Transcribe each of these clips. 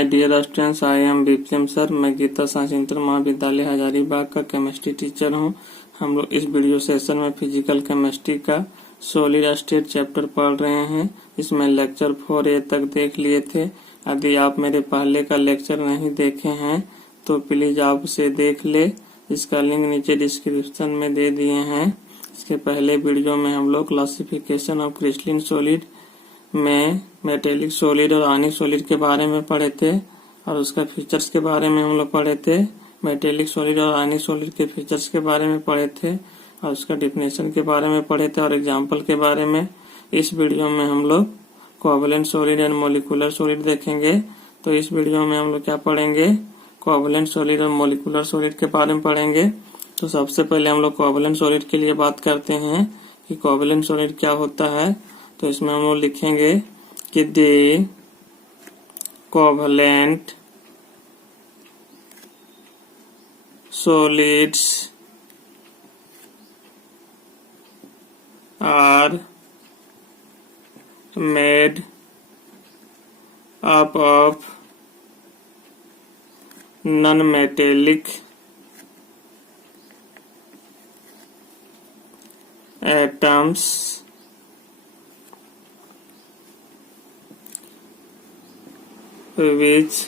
My dear students, I am BPM sir. मैं Geeta science inter महाविद्यालय हजारीबाग का केमिस्ट्री टीचर हूं। हम लोग इस वीडियो सेशन में फिजिकल केमिस्ट्री का सॉलिड स्टेट चैप्टर पढ़ रहे हैं। इसमें लेक्चर 4A तक देख लिए थे। यदि आप मेरे पहले का लेक्चर नहीं देखे हैं तो प्लीज आप उसे देख ले। इसका लिंक नीचे डिस्क्रिप्शन में दे दिए हैं। इसके पहले वीडियो में हम लोग क्लासिफिकेशन ऑफ क्रिस्टलिन सॉलिड में मेटेलिक सॉलिड और आयनिक सॉलिड के बारे में पढ़े थे और उसका फीचर्स के बारे में हम लोग पढ़े थे। मेटेलिक सॉलिड और आयनिक सॉलिड के फीचर्स के बारे में पढ़े थे और उसका डिफिनेशन के बारे में पढ़े थे और एग्जाम्पल के बारे में। इस वीडियो में हम लोग covalent solid and molecular solid देखेंगे। तो इस वीडियो में हम लोग क्या पढ़ेंगे, कोवैलेंट सॉलिड और मॉलिक्यूलर सॉलिड के बारे में पढ़ेंगे। तो सबसे पहले हम लोग कोवैलेंट सॉलिड के लिए बात करते हैं कि कोवैलेंट सॉलिड क्या होता है। तो इसमें हम लोग लिखेंगे कि the covalent solids are made up of non-metallic atoms which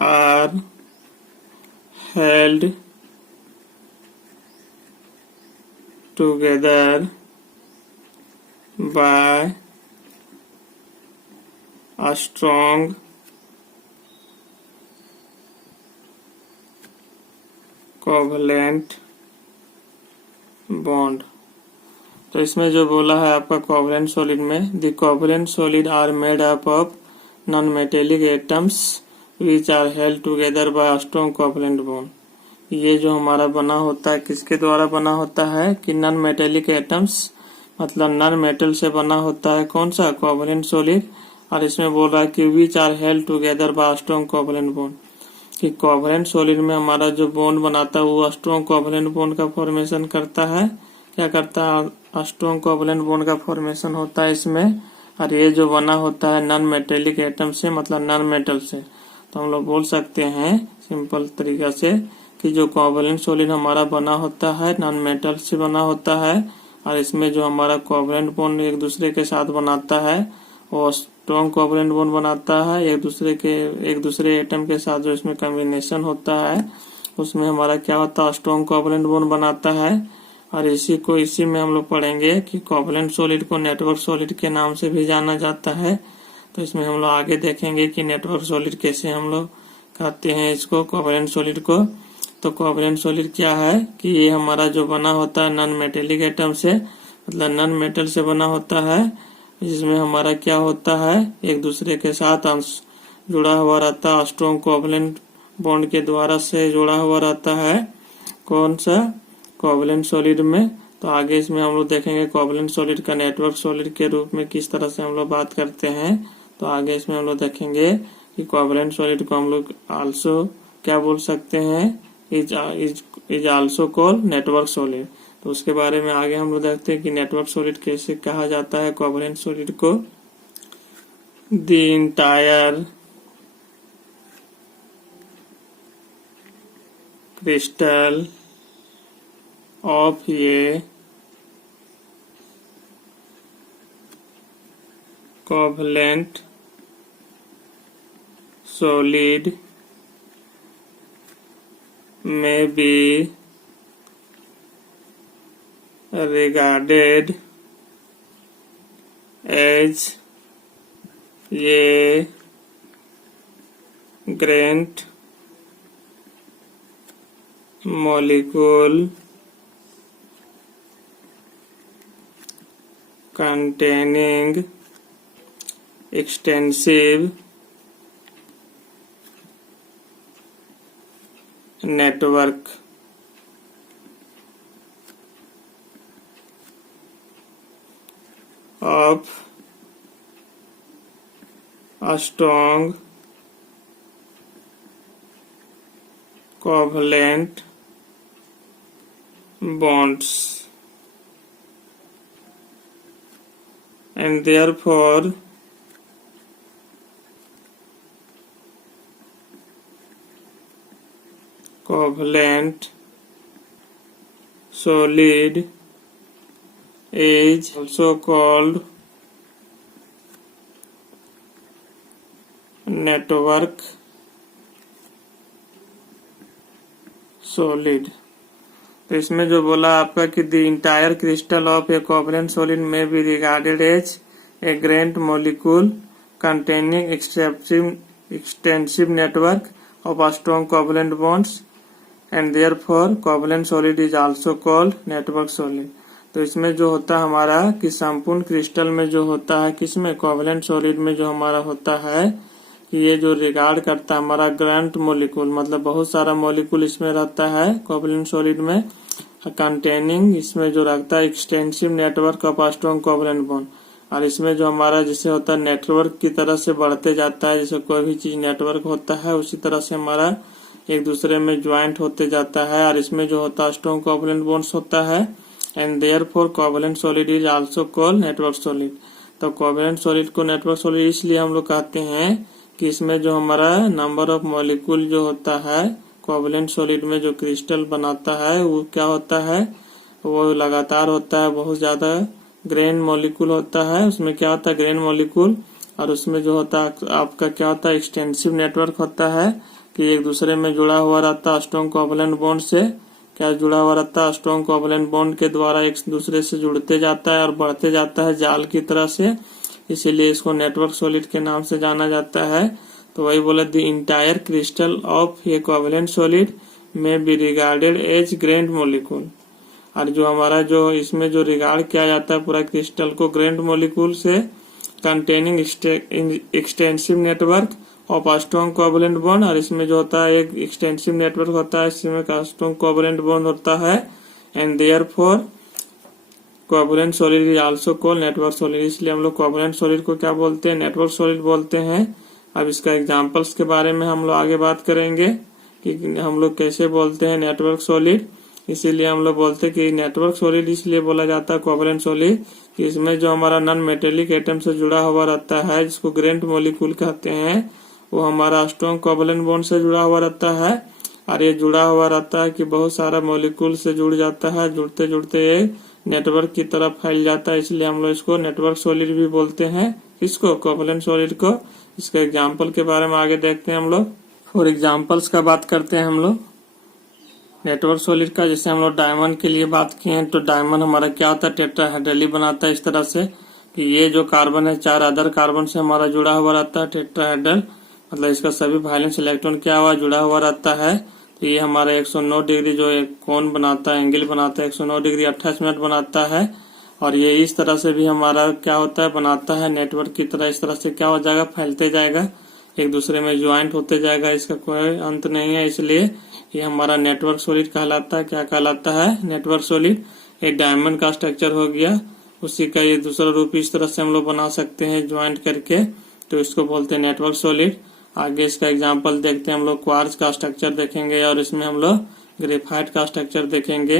are held together by a strong covalent bond. तो इसमें जो बोला है आपका कोवैलेंट सॉलिड में, the covalent solid are made up of non metallic atoms which are held together by a strong covalent bond. ये जो हमारा बना होता है किसके द्वारा बना होता है कि नॉन मेटेलिक एटम्स, मतलब नॉन मेटल से बना होता है। कौन सा, कोवैलेंट सॉलिड। और इसमें बोल रहा है कि which are held together by strong covalent bond, कि कोवैलेंट सॉलिड में हमारा जो बॉन्ड बनाता है वो स्ट्रॉन्ग कोवैलेंट बॉन्ड का फॉर्मेशन करता है। क्या करता है, स्ट्रॉन्ग कोवैलेंट बॉन्ड का फॉर्मेशन होता है इसमें। और ये जो बना होता है नॉन मेटेलिक एटम से, मतलब नॉन मेटल से। तो हम लोग बोल सकते हैं सिंपल तरीका से कि जो कोवैलेंट सॉलिड हमारा बना होता है नॉन मेटल से बना होता है और इसमें जो हमारा कोवैलेंट बॉन्ड एक दूसरे के साथ बनाता है वो स्ट्रॉन्ग कोवैलेंट बॉन्ड बनाता है। एक दूसरे एटम के साथ जो इसमें कॉम्बिनेशन होता है उसमें हमारा क्या होता है, स्ट्रॉन्ग कोवैलेंट बॉन्ड बनाता है। और इसी में हम लोग पढ़ेंगे कि कोवैलेंट सॉलिड को नेटवर्क सॉलिड के नाम से भी जाना जाता है। तो इसमें हम लोग आगे देखेंगे कि नेटवर्क सॉलिड कैसे हम लोग कहते हैं इसको, कोवैलेंट सॉलिड को। तो कोवैलेंट सॉलिड क्या है कि ये हमारा जो बना होता है नॉन मेटेलिक एटम से, मतलब नॉन मेटल से बना होता है, जिसमें हमारा क्या होता है एक दूसरे के साथ जुड़ा हुआ रहता है, स्ट्रॉन्ग कोवैलेंट बॉन्ड के द्वारा से जुड़ा हुआ रहता है। कौन सा, कोवैलेंट सॉलिड में। तो आगे इसमें हम लोग देखेंगे कोवैलेंट सॉलिड का नेटवर्क सॉलिड के रूप में किस तरह से हम लोग बात करते हैं। तो आगे इसमें हम लोग देखेंगे कि कोवैलेंट सॉलिड को हम लोग आल्सो क्या बोल सकते हैं, is also called network solid. तो उसके बारे में आगे हम लोग देखते हैं कि नेटवर्क सॉलिड कैसे कहा जाता है कोवैलेंट सॉलिड को। The entire crystal of A covalent solid may be regarded as a grant molecule containing extensive network of a strong covalent bonds, and therefore covalent solid is also called network solid। तो इसमें जो बोला आपका कि the entire crystal of a covalent solid may be regarded as a grand molecule containing extensive network of strong covalent bonds, and therefore covalent solid is also called network solid। तो इसमें जो होता है हमारा कि संपूर्ण क्रिस्टल में जो होता है किसमें कोवलेंट सॉलिड में जो हमारा होता है कि ये जो रिगार्ड करता है हमारा ग्रेन्ड मॉलिक्यूल, मतलब बहुत सारा मॉलिक्यूल इसमें रहता है कोवलेंट सॉलिड में, कंटेनिंग इसमें जो रखता है extensive network of strong covalent bond, और इसमें जो हमारा जिसे होता है नेटवर्क की तरह से बढ़ते जाता है, जैसे कोई भी चीज नेटवर्क होता है उसी तरह से हमारा एक दूसरे में ज्वाइंट होते जाता है, और इसमें जो होता है स्ट्रॉन्ग कोवलेंट बॉन्ड्स होता है, and therefore covalent solid is also called network solid. तो कोवलेंट सॉलिड को नेटवर्क सॉलिड इसलिए हम लोग कहते हैं कि इसमें जो हमारा नंबर ऑफ मॉलिक्यूल जो होता है कोवलेंट सॉलिड में जो क्रिस्टल बनाता है वो क्या होता है, वो लगातार होता है, बहुत ज्यादा ग्रेन मॉलिक्यूल होता है, उसमें क्या होता है ग्रेन मॉलिक्यूल, और उसमें जो होता है आपका क्या होता है एक्सटेंसिव नेटवर्क होता है कि एक दूसरे में जुड़ा हुआ रहता है स्ट्रॉन्ग कोवलेंट बॉन्ड से, क्या जुड़ा हुआ रहता है स्ट्रॉन्ग कोवलेंट बॉन्ड के द्वारा एक दूसरे से जुड़ते जाता है और बढ़ते जाता है जाल की तरह से, इसीलिए इसको नेटवर्क सॉलिड के नाम से जाना जाता है। तो वही बोला the entire crystal of a covalent solid may be regarded as grand molecule, और जो हमारा जो इसमें जो रिगार्ड किया जाता है पूरा क्रिस्टल को ग्रेन्ड मॉलिक्यूल से containing extensive network of strong covalent bond, और इसमें जो होता है एक एक्सटेंसिव नेटवर्क होता है, इसमें स्ट्रॉन्ग कोवलेंट बॉन्ड होता है, and therefore covalent solid is also called network solid. इसलिए हम लोग कोवलेंट सॉलिड को क्या बोलते हैं, नेटवर्क सॉलिड बोलते हैं। अब इसका एग्जांपल्स के बारे में हम लोग आगे बात करेंगे कि हम लोग कैसे बोलते हैं नेटवर्क सॉलिड। इसीलिए हम लोग बोलते हैं कि नेटवर्क सॉलिड इसलिए बोला जाता है कोवलेंट सॉलिड कि इसमें जो हमारा नॉन मेटेलिक एटम से जुड़ा हुआ रहता है जिसको ग्रेन्ड मॉलिक्यूल कहते हैं, वो हमारा स्ट्रॉन्ग कोवलेंट बॉन्ड से जुड़ा हुआ रहता है, और ये जुड़ा हुआ रहता है कि बहुत सारा मॉलिक्यूल से जुड़ जाता है, जुड़ते जुड़ते ये नेटवर्क की तरफ फैल जाता है, इसलिए हम लोग इसको नेटवर्क सॉलिड भी बोलते हैं। इसको कोवलेंट सॉलिड को। इसके एग्जाम्पल के बारे में आगे देखते हैं हम लोग। फॉर एग्जाम्पल्स का बात करते हैं हम लोग नेटवर्क सॉलिड का। जैसे हम लोग डायमंड के लिए बात किए हैं, तो डायमंड हमारा क्या होता है टेट्राहेड्रली बनाता है, इस तरह से कि ये जो कार्बन है 4 अदर कार्बन से हमारा जुड़ा हुआ रहता है टेट्राहेड्रल, मतलब इसका सभी वैलेंस इलेक्ट्रॉन क्या हुआ जुड़ा हुआ रहता है। तो ये हमारा 109 डिग्री जो एक कोण बनाता है, एंगल बनाता है, 109 डिग्री 28 मिनट बनाता है, और ये इस तरह से भी हमारा क्या होता है बनाता है नेटवर्क की तरह। इस तरह से क्या हो जाएगा फैलते जाएगा, एक दूसरे में ज्वाइंट होते जाएगा, इसका कोई अंत नहीं है, इसलिए ये हमारा नेटवर्क सॉलिड कहलाता है। क्या कहलाता है नेटवर्क सॉलिड। एक डायमंड का स्ट्रक्चर हो गया, उसी का ये दूसरा रूप इस तरह से हम लोग बना सकते हैं ज्वाइंट करके, तो इसको बोलते हैं नेटवर्क सॉलिड। आगे इसका एग्जांपल देखते हैं हम लोग। क्वार्ट्ज का स्ट्रक्चर देखेंगे और इसमें हम लोग ग्रेफाइट का स्ट्रक्चर देखेंगे,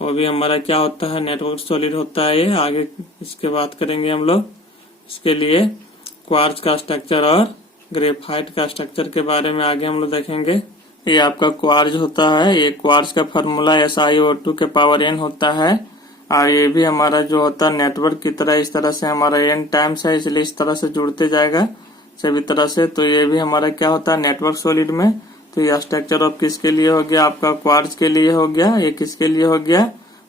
वो भी हमारा क्या होता है नेटवर्क सॉलिड होता है। ये आगे इसके बात करेंगे हम लोग। इसके लिए क्वार्ट्ज का स्ट्रक्चर और ग्रेफाइट का स्ट्रक्चर के बारे में आगे हम लोग देखेंगे। ये आपका क्वार्ट्ज होता है, ये क्वार्ट्ज का फार्मूला SiO2 के पावर n होता है, और ये भी हमारा जो होता है नेटवर्क की तरह इस तरह से हमारा n टाइम्स है, इसलिए इस तरह से जुड़ते जाएगा सभी तरह से। तो ये भी हमारा क्या होता है नेटवर्क सॉलिड में। तो ये स्ट्रक्चर ऑफ किसके लिए हो गया, आपका क्वार्ट्ज के लिए हो गया। ये किसके लिए हो गया,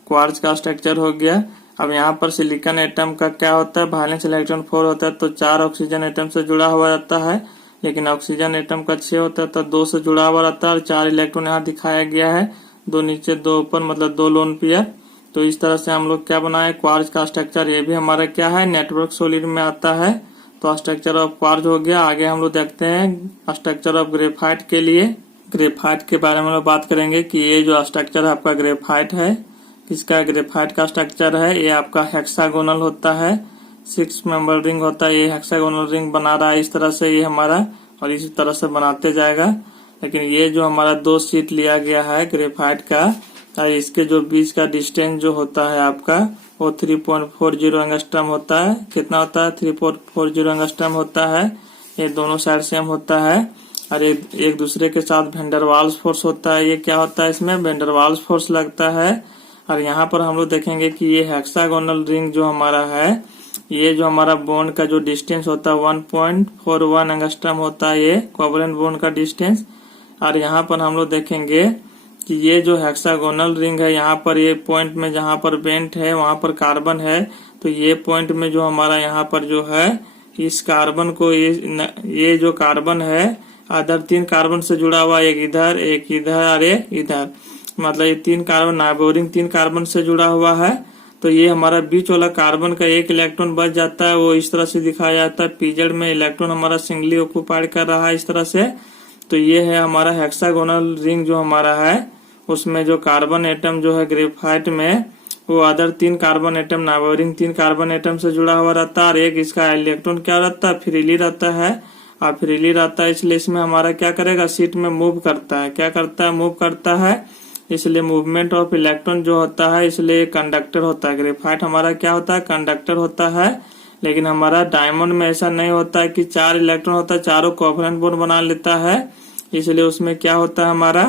क्वार्ट्ज का स्ट्रक्चर हो गया। अब यहाँ पर सिलिकॉन एटम का क्या होता है, वैलेंस इलेक्ट्रॉन 4 होता है, तो 4 ऑक्सीजन एटम से जुड़ा हुआ रहता है, लेकिन ऑक्सीजन एटम का 6 होता है, तो 2 से जुड़ा हुआ रहता है, और 4 इलेक्ट्रॉन यहाँ दिखाया गया है, 2 नीचे 2 ऊपर, मतलब 2 लोन पेयर। तो इस तरह से हम लोग क्या बनाए क्वार्ट्ज का स्ट्रक्चर। ये भी हमारा क्या है नेटवर्क सॉलिड में आता है। तो स्ट्रक्चर ऑफ क्वार्ट्ज हो गया। आगे हम लोग देखते हैं स्ट्रक्चर ऑफ ग्रेफाइट के लिए। ग्रेफाइट के बारे में हम लोग बात करेंगे कि ये जो स्ट्रक्चर है आपका ग्रेफाइट है, किसका ग्रेफाइट का स्ट्रक्चर है, ये आपका हेक्सागोनल होता है, 6 मेंबर रिंग होता है। ये हेक्सागोनल रिंग बना रहा है इस तरह से ये हमारा, और इसी तरह से बनाते जाएगा। लेकिन ये जो हमारा 2 शीट लिया गया है ग्रेफाइट का, और इसके जो बीच का डिस्टेंस जो होता है आपका वो 3.40 एंगस्ट्रम होता है। कितना होता है? 3.40 एंगस्ट्रम होता है। ये दोनों साइड सेम होता है और एक दूसरे के साथ वेंडरवाल्स फोर्स होता है। ये क्या होता है? इसमें वेंडरवाल्स फोर्स लगता है। और यहाँ पर हम लोग देखेंगे कि ये हेक्सागोनल रिंग जो हमारा है, ये जो हमारा बॉन्ड का जो डिस्टेंस होता है 1.41 एंगस्ट्रम होता है, ये कोवलेंट बॉन्ड का डिस्टेंस। और यहाँ पर हम लोग देखेंगे कि ये जो हेक्सागोनल रिंग है, यहाँ पर ये पॉइंट में जहाँ पर बेंट है वहां पर कार्बन है, तो ये पॉइंट में जो हमारा यहाँ पर जो है इस कार्बन को ये जो कार्बन है अदर 3 कार्बन से जुड़ा हुआ, एक इधर और एक इधर, मतलब ये 3 कार्बन नाइबोरिंग 3 कार्बन से जुड़ा हुआ है। तो ये हमारा बीच वाला कार्बन का 1 इलेक्ट्रॉन बच जाता है, वो इस तरह से दिखाया जाता है। पीजेड में इलेक्ट्रॉन हमारा सिंगली ऑक्युपाइड कर रहा है इस तरह से। तो ये है हमारा हेक्सागोनल रिंग जो हमारा है, उसमें जो कार्बन एटम जो है ग्रेफाइट में वो other 3 carbon atom neighbouring 3 carbon atom से जुड़ा हुआ रहता है, और एक इसका इलेक्ट्रॉन क्या रहता है? फ्रीली रहता है। और फ्रीली रहता है इसलिए इसमें हमारा क्या करेगा? शीट में मूव करता है। क्या करता है? मूव करता है। इसलिए मूवमेंट ऑफ इलेक्ट्रॉन जो होता है, इसलिए कंडक्टर होता है। ग्रेफाइट हमारा क्या होता है? कंडक्टर होता है। लेकिन हमारा डायमंड में ऐसा नहीं होता है कि 4 इलेक्ट्रॉन होता है, चारों कोवलेंट बॉन्ड बना लेता है। इसलिए उसमें क्या होता है हमारा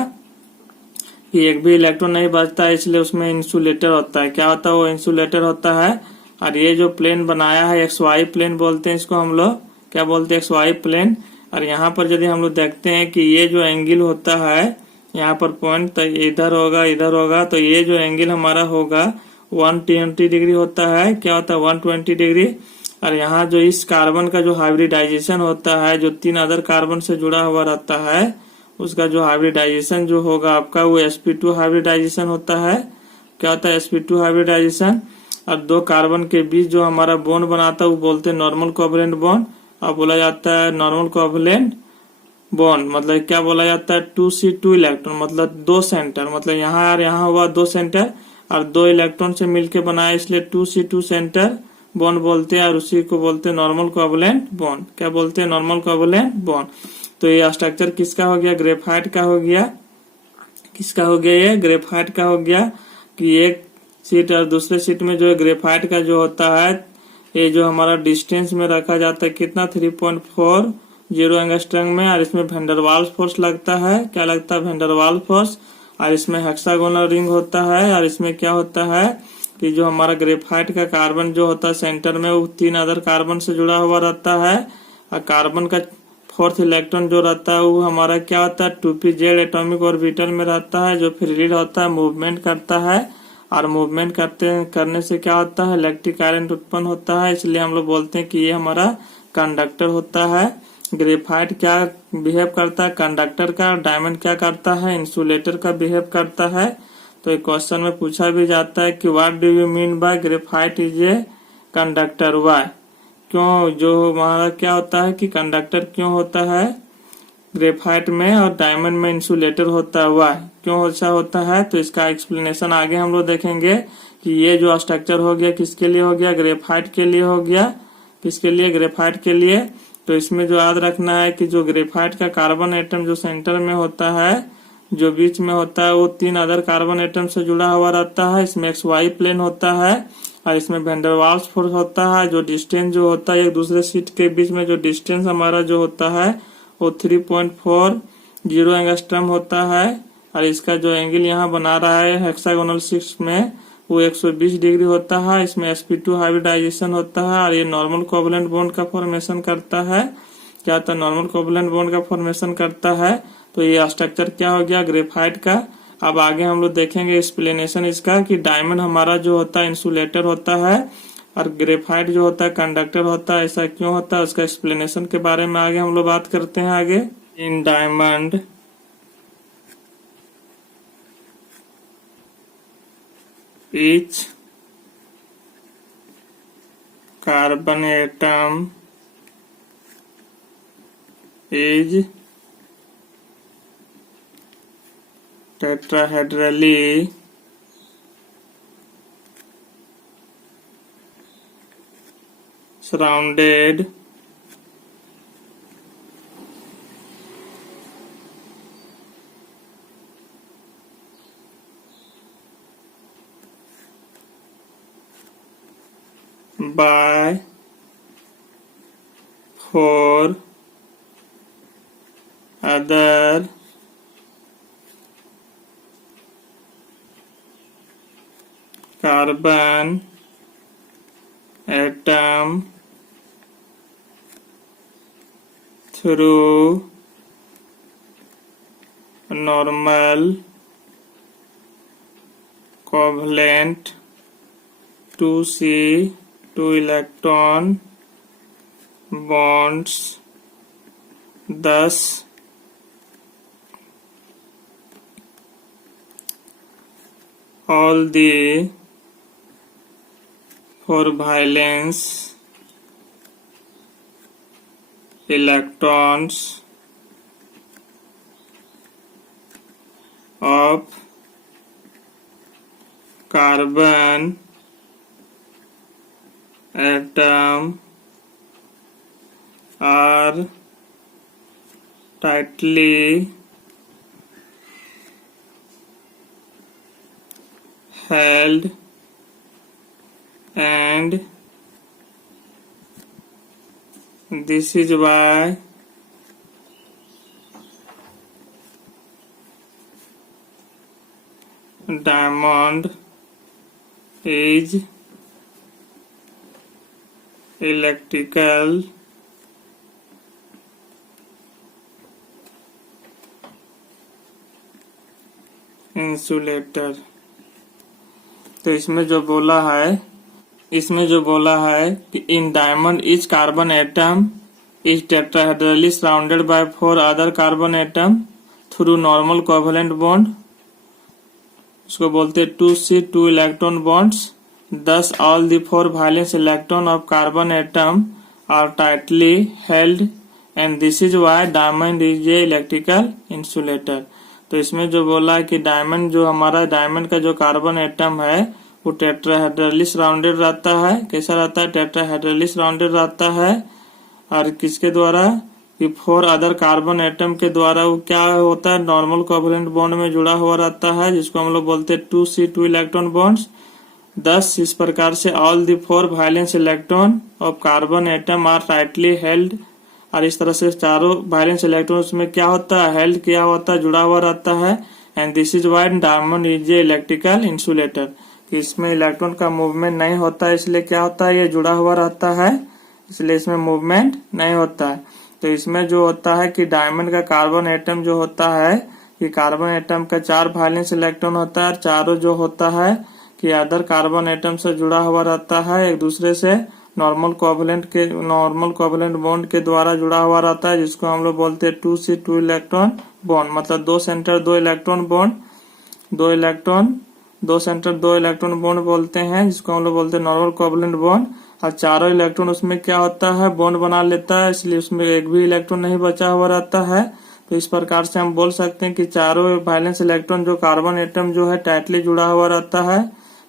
कि एक भी इलेक्ट्रॉन नहीं बचता है, इसलिए उसमें इंसुलेटर होता है। क्या होता है? वो इंसुलेटर होता है। और ये जो प्लेन बनाया है XY प्लेन बोलते हैं इसको हम लोग, क्या बोलते हैं? XY plane. और यहाँ पर यदि हम लोग देखते हैं कि ये जो एंगल होता है यहाँ पर पॉइंट, तो इधर होगा, तो ये जो एंगल हमारा होगा 120 डिग्री होता है। क्या होता है? 120 डिग्री। और यहाँ जो इस कार्बन का जो हाइब्रिडाइजेशन होता है, जो 3 अदर कार्बन से जुड़ा हुआ रहता है, उसका जो हाइब्रिडाइजेशन जो होगा आपका वो sp2 हाइब्रिडाइजेशन होता है। क्या होता है? sp2 hybridisation. और 2 कार्बन के बीच जो हमारा बॉन्ड बनाता है वो बोलते हैं नॉर्मल कोवलेंट बॉन्ड, और बोला जाता है नॉर्मल कोवलेंट बॉन्ड। मतलब क्या बोला जाता है? 2c2 इलेक्ट्रॉन, मतलब 2 सेंटर, मतलब यहाँ और यहाँ हुआ 2 सेंटर और 2 इलेक्ट्रॉन से मिलकर बनाया, इसलिए 2c2 सेंटर बॉन्ड बोलते हैं। और उसी को बोलते हैं नॉर्मल कोवलेंट बॉन्ड। क्या बोलते हैं? Normal covalent bond. तो ये स्ट्रक्चर किसका हो गया? ग्रेफाइट का हो गया। किसका हो गया? ये ग्रेफाइट का हो गया। कि एक शीट और दूसरे शीट में जो है ग्रेफाइट का जो होता है, ये जो हमारा डिस्टेंस में रखा जाता है कितना? 3.40 एंगस्ट्रम में। और इसमें वेंडरवाल्स फोर्स लगता है। क्या लगता है? वेंडरवाल्स फोर्स। और इसमें हेक्सागोनल रिंग होता है। और इसमें क्या होता है कि जो हमारा ग्रेफाइट का कार्बन जो होता है सेंटर में, वो 3 अदर कार्बन से जुड़ा हुआ रहता है। और कार्बन का 4th इलेक्ट्रॉन जो रहता है वो हमारा क्या होता है? 2p जेड एटॉमिक ऑर्बिटल में रहता है, जो फ्रीली रहता है, मूवमेंट करता है। और मूवमेंट करने से क्या होता है? इलेक्ट्रिक करंट उत्पन्न होता है। इसलिए हम लोग बोलते हैं कि ये हमारा कंडक्टर होता है। ग्रेफाइट क्या बिहेव करता है? कंडक्टर का। और डायमंड क्या करता है? इंसुलेटर का बिहेव करता है। तो एक क्वेश्चन में पूछा भी जाता है कि what do you mean by graphite is a conductor? Why? क्यों? जो हमारा क्या होता है कि कंडक्टर क्यों होता है ग्रेफाइट में और डायमंड में इंसुलेटर होता है? वाई? क्यों ऐसा होता है? तो इसका एक्सप्लेनेशन आगे हम लोग देखेंगे कि ये जो स्ट्रक्चर हो गया किसके लिए हो गया? ग्रेफाइट के लिए हो गया। किसके लिए? ग्रेफाइट के लिए। तो इसमें जो याद रखना है कि जो ग्रेफाइट का कार्बन एटम जो सेंटर में होता है, जो बीच में होता है, वो 3 अदर कार्बन एटम से जुड़ा हुआ रहता है। इसमें XY प्लेन होता है और इसमें वेंडरवाल्स फोर्स होता है। जो डिस्टेंस जो होता है एक दूसरे शीट के बीच में, जो डिस्टेंस हमारा जो होता है वो 3.40 एंगस्ट्रम होता है। और इसका जो एंगल यहाँ बना रहा है हेक्सागोनल शीट में वो 120 डिग्री होता है। इसमें sp2 हाइब्रिडाइजेशन होता है और ये नॉर्मल कोवलेंट बॉन्ड का फॉर्मेशन करता है। क्या होता है? नॉर्मल कोवलेंट बॉन्ड का फॉर्मेशन करता है। तो ये स्ट्रक्चर क्या हो गया? ग्रेफाइट का। अब आगे हम लोग देखेंगे एक्सप्लेनेशन इसका कि डायमंड हमारा जो होता है इंसुलेटर होता है और ग्रेफाइट जो होता है कंडक्टर होता है। ऐसा क्यों होता है उसका एक्सप्लेनेशन के बारे में आगे हम लोग बात करते हैं। आगे in diamond each carbon atom is tetrahedrally surrounded by 4 other carbon atom through normal covalent 2C 2 electron bonds. Thus all the 4 valence electrons of carbon atom are tightly held and this is why diamond is electrical insulator. तो इसमें जो बोला है कि in diamond each carbon atom is tetrahedrally surrounded by 4 other carbon atom through normal covalent bond, उसको बोलते हैं 2C 2 electron bonds. Thus all the 4 valence electron of carbon atom are tightly held and this is why diamond is a electrical insulator. तो इसमें जो बोला है कि diamond जो हमारा डायमंड का जो कार्बन एटम है वो टेट्राहेड्रली सराउंडेड रहता है. कैसा रहता है? टेट्राहेड्रली सराउंडेड रहता है. और किसके द्वारा? कि 4 अदर कार्बन एटम के द्वारा वो क्या होता है? नॉर्मल कोवेलेंट बॉन्ड में जुड़ा हुआ रहता है, जिसको हम लोग बोलते हैं 2C 2 इलेक्ट्रॉन बॉन्ड्स. 10 इस प्रकार से all the 4 valence electron of carbon atom are tightly held. और इस तरह से चारों वायलेंस इलेक्ट्रॉन उसमें क्या होता है? हेल्ड किया होता है, जुड़ा हुआ रहता है. And this is why diamond is a electrical insulator. इसमें इलेक्ट्रॉन का मूवमेंट नहीं होता है, इसलिए क्या होता है? ये जुड़ा हुआ रहता है, इसलिए इसमें मूवमेंट नहीं होता है. तो इसमें जो होता है कि डायमंड का कार्बन एटम जो होता है कि कार्बन एटम का 4 वायलेंस इलेक्ट्रॉन होता है, चारों जो होता है कि अदर कार्बन एटम से जुड़ा हुआ रहता है, एक दूसरे से नॉर्मल कोवेलेंट बॉन्ड के द्वारा जुड़ा हुआ रहता है, जिसको हम लोग बोलते हैं 2C 2 इलेक्ट्रॉन बॉन्ड. मतलब 2 centre 2 electron bond, 2 centre 2 electron bond बोलते हैं, जिसको हम लोग बोलते हैं नॉर्मल कोवेलेंट बॉन्ड. और चारों इलेक्ट्रॉन उसमें क्या होता है? बॉन्ड बना लेता है, इसलिए उसमें एक भी इलेक्ट्रॉन नहीं बचा हुआ रहता है. तो इस प्रकार से हम बोल सकते हैं कि चारों वायलेंस इलेक्ट्रॉन जो कार्बन एटम जो है टाइटली जुड़ा हुआ रहता है,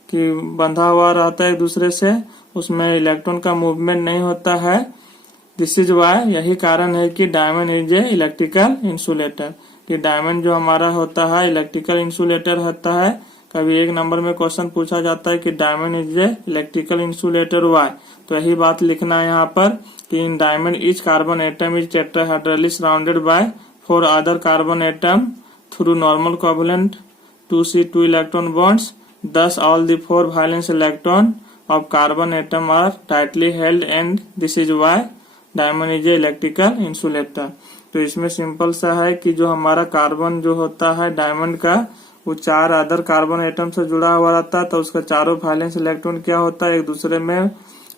कि बंधा हुआ रहता है एक दूसरे से, उसमें इलेक्ट्रॉन का मूवमेंट नहीं होता है. दिस इज वाई, यही कारण है कि diamond is a electrical insulator. कि डायमंड जो हमारा होता है इलेक्ट्रिकल इंसुलेटर होता है. कभी 1 नंबर में क्वेश्चन पूछा जाता है कि diamond is a electrical insulator why, तो यही बात लिखना है यहाँ पर कि in diamond each carbon atom is tetrahedrally surrounded by 4 other carbon atom through normal covalent 2C 2 electron bonds. Thus all the 4 valence electron of carbon atom are tightly held and this is why diamond is a electrical insulator. तो इसमें simple सा है कि जो हमारा carbon जो होता है डायमंड का, वो 4 अदर कार्बन एटम से जुड़ा हुआ रहता है, तो उसका चारों वैलेंस इलेक्ट्रॉन क्या होता है? एक दूसरे में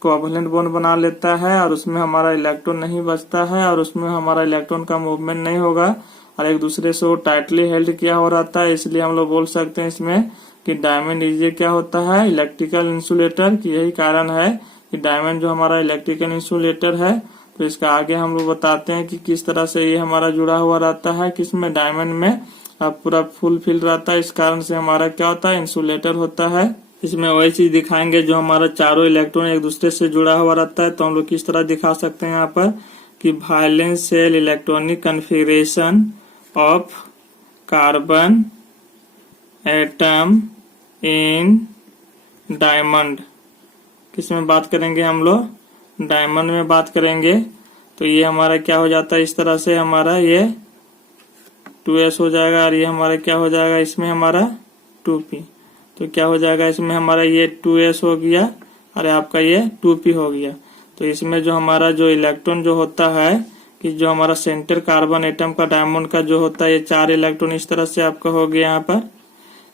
कोवेलेंट बॉन्ड बना लेता है और उसमें हमारा इलेक्ट्रॉन नहीं बचता है और उसमें हमारा इलेक्ट्रॉन का मूवमेंट नहीं होगा और एक दूसरे से वो टाइटली हेल्ड किया हो रहता है. इसलिए हम लोग बोल सकते हैं इसमें कि डायमंड इज क्या होता है? Electrical insulator. की यही कारण है कि डायमंड जो हमारा इलेक्ट्रिकल इंसुलेटर है. तो इसका आगे हम लोग बताते हैं कि किस तरह से ये हमारा जुड़ा हुआ रहता है, किसमें डायमंड में अब पूरा फुल फिल रहता है. इस कारण से हमारा क्या होता है? इंसुलेटर होता है. इसमें वही चीज दिखाएंगे जो हमारा चारों इलेक्ट्रॉन एक दूसरे से जुड़ा हुआ रहता है. तो हम लोग किस तरह दिखा सकते हैं यहाँ पर कि valence shell electronic configuration of carbon atom in diamond. किसमें बात करेंगे हम लोग, डायमंड में बात करेंगे। तो ये हमारा क्या हो जाता है, इस तरह से हमारा ये 2s हो जाएगा और ये हमारा क्या हो जाएगा, इसमें हमारा 2p। तो क्या हो जाएगा, इसमें हमारा ये 2s हो गया और आपका ये 2p हो गया। तो इसमें जो हमारा जो इलेक्ट्रॉन जो होता है कि जो हमारा सेंटर कार्बन एटम का डायमंड का जो होता है, ये 4 इलेक्ट्रॉन इस तरह से आपका हो गया यहाँ पर।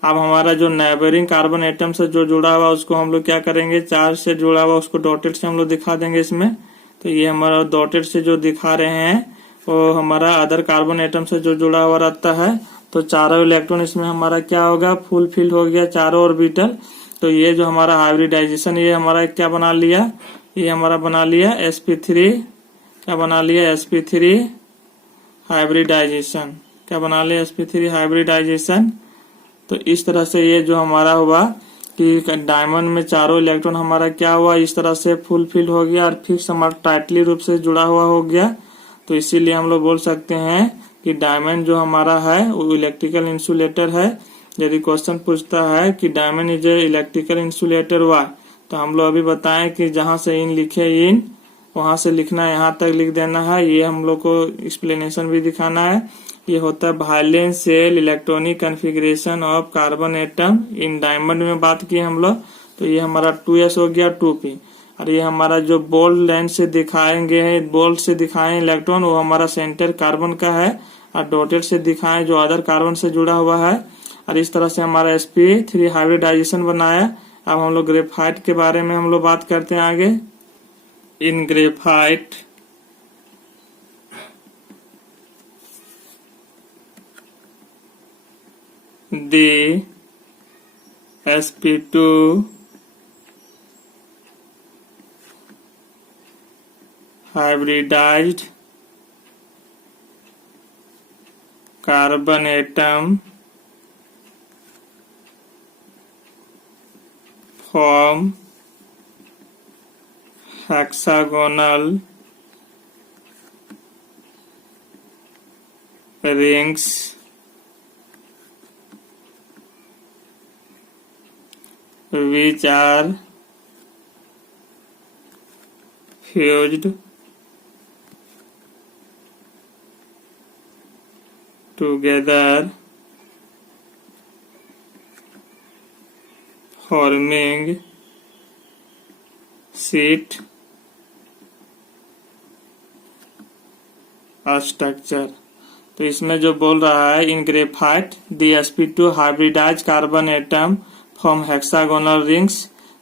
अब हमारा जो नेबरिंग कार्बन एटम से जो जुड़ा हुआ उसको हम लोग क्या करेंगे, 4 से जुड़ा हुआ उसको डॉटेड से हम लोग दिखा देंगे इसमें। तो ये हमारा डॉटेड से जो दिखा रहे हैं वो हमारा अदर कार्बन एटम से जो जुड़ा हुआ रहता है। तो चारों इलेक्ट्रॉन इसमें हमारा क्या होगा, फुलफिल हो गया चारों ऑर्बिटल। तो ये जो हमारा हाइब्रिडाइजेशन ये हमारा क्या बना लिया, ये हमारा बना लिया sp3, क्या बना लिया, sp3 हाइब्रिडाइजेशन। क्या बना लिया, sp3 हाइब्रिडाइजेशन। तो इस तरह से ये जो हमारा हुआ कि डायमंड में चारों इलेक्ट्रॉन हमारा क्या हुआ, इस तरह से फुलफिल हो गया और फिक्स हमारा टाइटली रूप से जुड़ा हुआ हो गया। तो इसीलिए हम लोग बोल सकते हैं कि डायमंड जो हमारा है वो इलेक्ट्रिकल इंसुलेटर है। यदि क्वेश्चन पूछता है कि diamond is a electrical insulator why, तो हम लोग अभी बताएं कि जहां से इन लिखे इन वहां से लिखना है, यहाँ तक लिख देना है। ये हम लोग को एक्सप्लेनेशन भी दिखाना है। ये होता है valence shell electronic configuration of carbon atom in diamond में बात की हम लोग। तो ये हमारा 2s हो गया 2p। और ये हमारा जो बोल्ड लाइन से दिखाएंगे, बोल्ड से दिखाएं इलेक्ट्रॉन, वो हमारा सेंटर कार्बन का है। और डॉटेड से दिखाएं जो अदर कार्बन से जुड़ा हुआ है। और इस तरह से हमारा sp3 हाइब्रिडाइजेशन बनाया। अब हम लोग ग्रेफाइट के बारे में हम लोग बात करते हैं आगे। इन graphite the sp2 hybridized carbon atom form hexagonal rings which are fused together forming sheet structure. तो इसमें जो बोल रहा है in graphite the sp2 hybridised carbon atom form hexagonal rings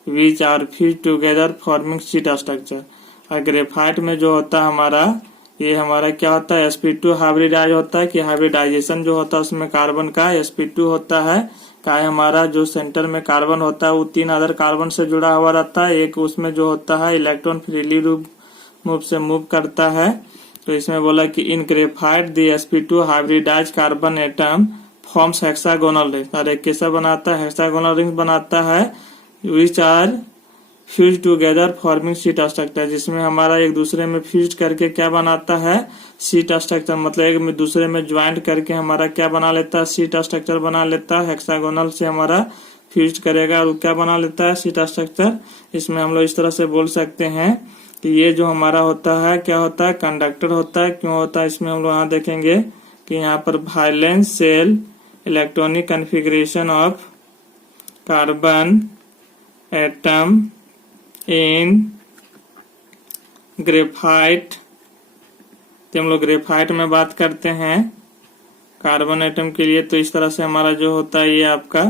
which are fuse together forming sheet structure. और graphite में जो होता है हमारा, ये हमारा क्या होता है, sp2 हाइब्रिडाइज होता है कि हाइब्रिडाइजेशन जो होता है उसमें कार्बन का sp2 होता है। का हमारा जो सेंटर में कार्बन होता है वो 3 अदर कार्बन से जुड़ा हुआ रहता है। एक उसमें जो होता है इलेक्ट्रॉन फ्रीली मूव से मूव करता है। तो इसमें बोला कि in graphite the sp2 hybridised carbon atom forms hexagonal rings. और एक कैसा बनाता है, हेक्सागोनल रिंग्स बनाता है which are fuse together forming sheet structure, जिसमें हमारा एक दूसरे में फ्यूज करके क्या बनाता है, शीट स्ट्रक्चर। मतलब एक दूसरे में ज्वाइंट करके हमारा क्या बना लेता है, शीट स्ट्रक्चर बना लेता है। हेक्सागोनल से हमारा फ्यूज करेगा और क्या बना लेता है, शीट स्ट्रक्चर। इसमें हम लोग इस तरह से बोल सकते हैं कि ये जो हमारा होता है क्या होता है, कंडक्टर होता है। क्यों होता है, इसमें हम लोग यहाँ देखेंगे कि यहाँ पर valence shell electronic configuration of carbon atom in graphite. तो हम लोग ग्रेफाइट में बात करते हैं कार्बन एटम के लिए। तो इस तरह से हमारा जो होता है ये आपका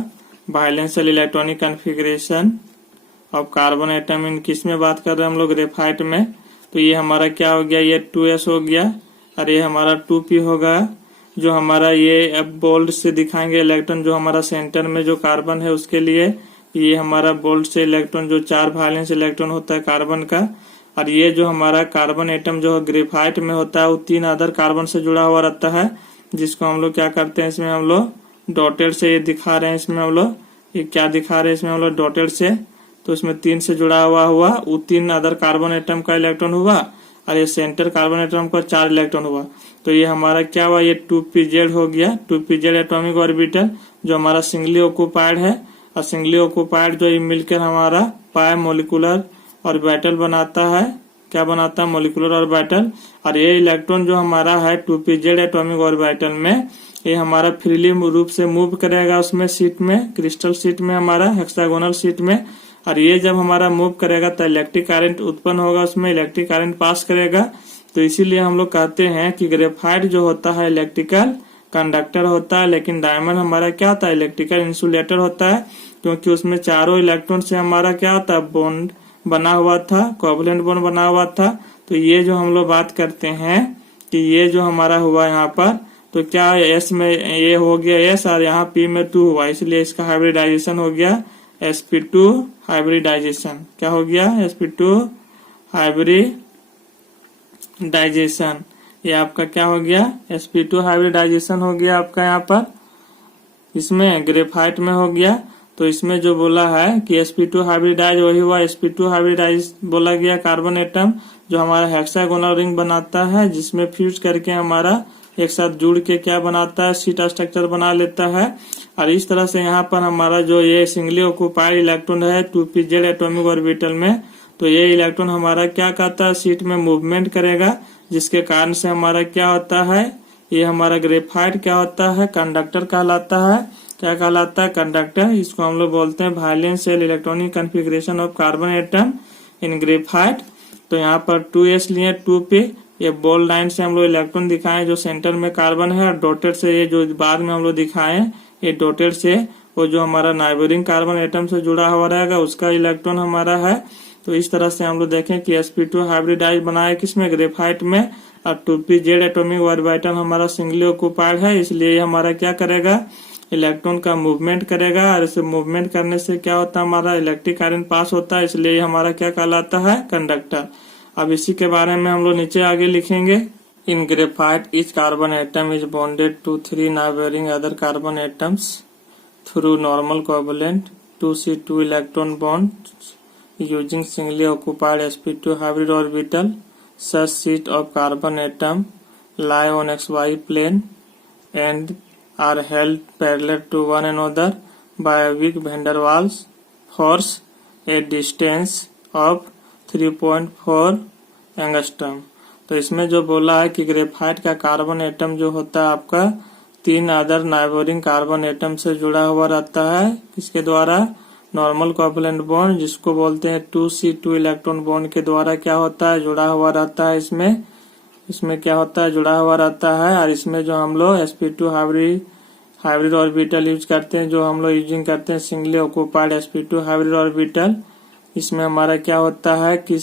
valence shell electronic configuration of carbon atom in किस में बात कर रहे हैं हम लोग, ग्रेफाइट में। तो ये हमारा क्या हो गया, ये 2s हो गया और ये हमारा 2p होगा। जो हमारा ये अब बोल्ड से दिखाएंगे इलेक्ट्रॉन जो हमारा सेंटर में जो कार्बन है उसके लिए, ये हमारा बोल्ड से इलेक्ट्रॉन जो 4 वैलेंस इलेक्ट्रॉन होता है कार्बन का। और ये जो हमारा कार्बन एटम जो ग्रेफाइट में होता है वो 3 अदर कार्बन से जुड़ा हुआ रहता है, जिसको हम लोग क्या करते हैं, इसमें हम लोग डॉटेड से ये दिखा रहे हैं। इसमें हम लोग ये क्या दिखा रहे हैं, इसमें हम लोग डॉटेड से। तो इसमें 3 से जुड़ा हुआ वो 3 अदर कार्बन एटम का इलेक्ट्रॉन हुआ और ये सेंटर कार्बन एटम का 4 इलेक्ट्रॉन हुआ। तो ये हमारा क्या हुआ, ये 2pz हो गया। 2pz एटॉमिक ऑर्बिटल जो हमारा सिंगली ऑक्युपाइड है। और सिंगली ऑक्युपाइड जो मिलकर हमारा पाई मोलिकुलर ऑर्बिटल बनाता है। क्या बनाता है? Molecular orbital. और ये इलेक्ट्रॉन जो हमारा है 2pz एटॉमिक ऑर्बिटल में, ये हमारा फ्रीली रूप से मूव करेगा उसमें शीट में, क्रिस्टल शीट में, हमारा हेक्सागोनल शीट में। और ये जब हमारा मूव करेगा तो इलेक्ट्रिक करंट उत्पन्न होगा, उसमें इलेक्ट्रिक करंट पास करेगा। तो इसीलिए हम लोग कहते हैं कि ग्रेफाइट जो होता है इलेक्ट्रिकल कंडक्टर होता है, लेकिन डायमंड हमारा क्या होता है? इलेक्ट्रिकल इंसुलेटर होता है, क्योंकि उसमें चारों इलेक्ट्रॉन से हमारा क्या होता है? बॉन्ड बना हुआ था, कोवलेंट बॉन्ड बना हुआ था। तो ये जो हम लोग बात करते हैं कि ये जो हमारा हुआ यहाँ पर, तो क्या एस में ये हो गया एस और यहाँ पी में 2 हुआ, इसलिए इसका हाइब्रिडाइजेशन हो गया sp2 हाइब्रिडाइजेशन। क्या हो गया? sp2 hybridisation. ये आपका क्या हो गया? sp2 हाइब्रिडाइजेशन हो गया आपका यहाँ पर, इसमें ग्रेफाइट में हो गया। तो इसमें जो बोला है कि sp2 हाइब्रिडाइज वही हुआ, sp2 हाइब्रिडाइज बोला गया कार्बन एटम जो हमारा हेक्सागोनल रिंग बनाता है, जिसमें फ्यूज करके हमारा एक साथ जुड़ के क्या बनाता है? शीट स्ट्रक्चर बना लेता है। और इस तरह से यहाँ पर हमारा जो ये सिंगली ऑक्यूपाइड इलेक्ट्रॉन है 2pz एटॉमिक ऑर्बिटल में, तो ये इलेक्ट्रॉन हमारा क्या करता है? शीट में मूवमेंट करेगा, जिसके कारण से हमारा क्या होता है? ये हमारा ग्रेफाइट क्या होता है? कंडक्टर कहलाता है। क्या कहलाता है? कंडक्टर। इसको हम लोग बोलते हैं valence shell electronic configuration of carbon atom in graphite. तो यहाँ पर 2s लिए 2 पे, ये बोल्ड लाइन से हम लोग इलेक्ट्रॉन दिखाएं जो सेंटर में कार्बन है, और डॉटेड से ये जो बाद में हम लोग दिखाएं, ये डॉटेड से वो जो हमारा नाइबरिंग कार्बन एटम से जुड़ा हुआ रहेगा उसका इलेक्ट्रॉन हमारा है। तो इस तरह से हम लोग देखें कि sp2 हाइब्रिडाइज बनाया किसमें? ग्रेफाइट में। और 2pz एटॉमिक ऑर्बिटल हमारा सिंगली ऑक्यूपाइड है, इसलिए हमारा क्या करेगा? इलेक्ट्रॉन का मूवमेंट करेगा, और इसे मूवमेंट करने से क्या होता है? हमारा इलेक्ट्रिक करंट पास होता है, इसलिए हमारा क्या कहलाता है? कंडक्टर। अब इसी के बारे में हम लोग नीचे आगे लिखेंगे। इन graphite each carbon atom is bonded to 3 neighboring other carbon atoms through normal covalent 2s2 electron bonds using singly occupied sp2 hybrid orbital. Such sheet of carbon atom lie on xy plane and are held parallel to one another by a weak van der Waals force at distance of 3.4 angstrom. तो इसमें जो बोला है कि graphite का carbon atom जो होता है आपका 3 अदर नाइबरिंग कार्बन एटम से जुड़ा हुआ रहता है, किसके द्वारा? नॉर्मल कोवलेंट बॉन्ड, जिसको बोलते हैं 2s2 इलेक्ट्रॉन बॉन्ड के द्वारा क्या होता है? जुड़ा हुआ रहता है। इसमें क्या होता है? जुड़ा हुआ रहता है। और इसमें जो हम लोग sp2 हाइब्रिड ऑर्बिटल यूज करते हैं, जो हम लोग यूजिंग करते हैं singly occupied sp2 hybrid orbital, इसमें हमारा क्या होता है कि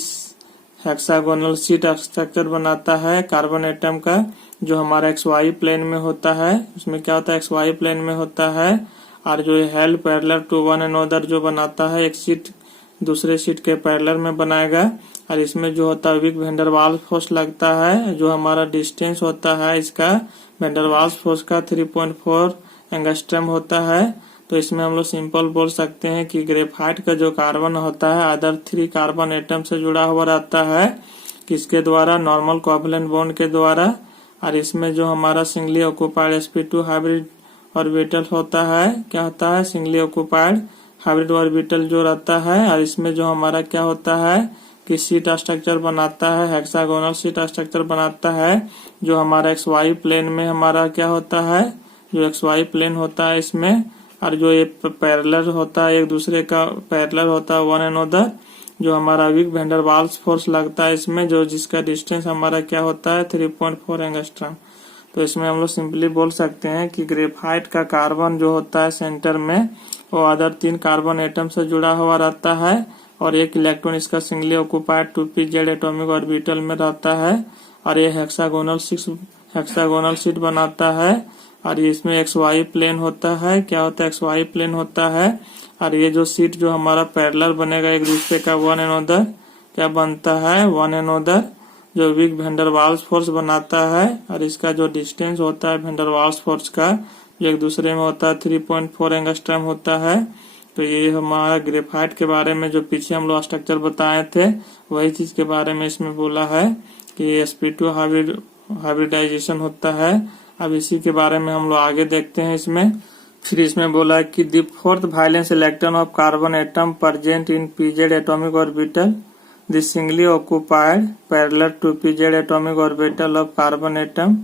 हेक्सागोनल शीट स्ट्रक्चर बनाता है कार्बन एटम का, जो हमारा XY प्लेन में होता है। उसमें क्या होता है? XY प्लेन में होता है। और जो held parallel to one another जो बनाता है, एक शीट दूसरे शीट के पैरेलल में बनाएगा। और इसमें जो होता है weak van der Waals force लगता है, जो हमारा डिस्टेंस होता है इसका वैन डर वाल्स फोर्स का 3.4 एंगस्ट्रम होता है। तो इसमें हम लोग सिंपल बोल सकते हैं कि ग्रेफाइट का जो कार्बन होता है अदर 3 कार्बन एटम से जुड़ा हुआ रहता है, किसके द्वारा? नॉर्मल कोवलेंट बॉन्ड के द्वारा। और इसमें जो हमारा singly occupied sp2 hybrid orbital होता है, क्या होता है? सिंगली ऑक्यूपाइड हाइब्रिड ऑर्बिटल जो रहता है। और इसमें जो हमारा क्या होता है कि शीट स्ट्रक्चर बनाता है, हेक्सागोनल शीट स्ट्रक्चर बनाता है, जो हमारा XY प्लेन में हमारा क्या होता है? जो XY प्लेन होता है इसमें। और जो ये पैरेलल होता है, एक दूसरे का पैरेलल होता है वन अनदर, जो हमारा weak van der Waals force लगता है इसमें, जो जिसका डिस्टेंस हमारा क्या होता है? 3.4 एंगस्ट्रम। तो इसमें हम लोग सिंपली बोल सकते हैं कि ग्रेफाइट का कार्बन जो होता है सेंटर में, वो अदर 3 कार्बन एटम से जुड़ा हुआ रहता है, और एक इलेक्ट्रॉन इसका singly occupied 2pz atomic orbital में रहता है। और ये हेक्सागोनल शीट बनाता है। और इसमें XY प्लेन होता है। क्या होता है? XY प्लेन होता है। और ये जो शीट जो हमारा पैरेलल बनेगा एक दूसरे का वन अनदर, क्या बनता है? वन अनदर, जो weak van der Waals force बनाता है। और इसका जो डिस्टेंस होता है वैन डर वाल्स फोर्स का, जो एक दूसरे में होता है 3.4 एंगस्ट्रम होता है। तो ये हमारा ग्रेफाइट के बारे में जो पीछे हम लोग स्ट्रक्चर बताए थे, वही चीज के बारे में इसमें बोला है कि sp2 हाइब्रिडाइजेशन होता है। अब इसी के बारे में हम लोग आगे देखते हैं। फिर इसमें बोला है कि the 4th valence electron of carbon atom present in pz atomic orbital the singly occupied parallel to pz atomic orbital of carbon atom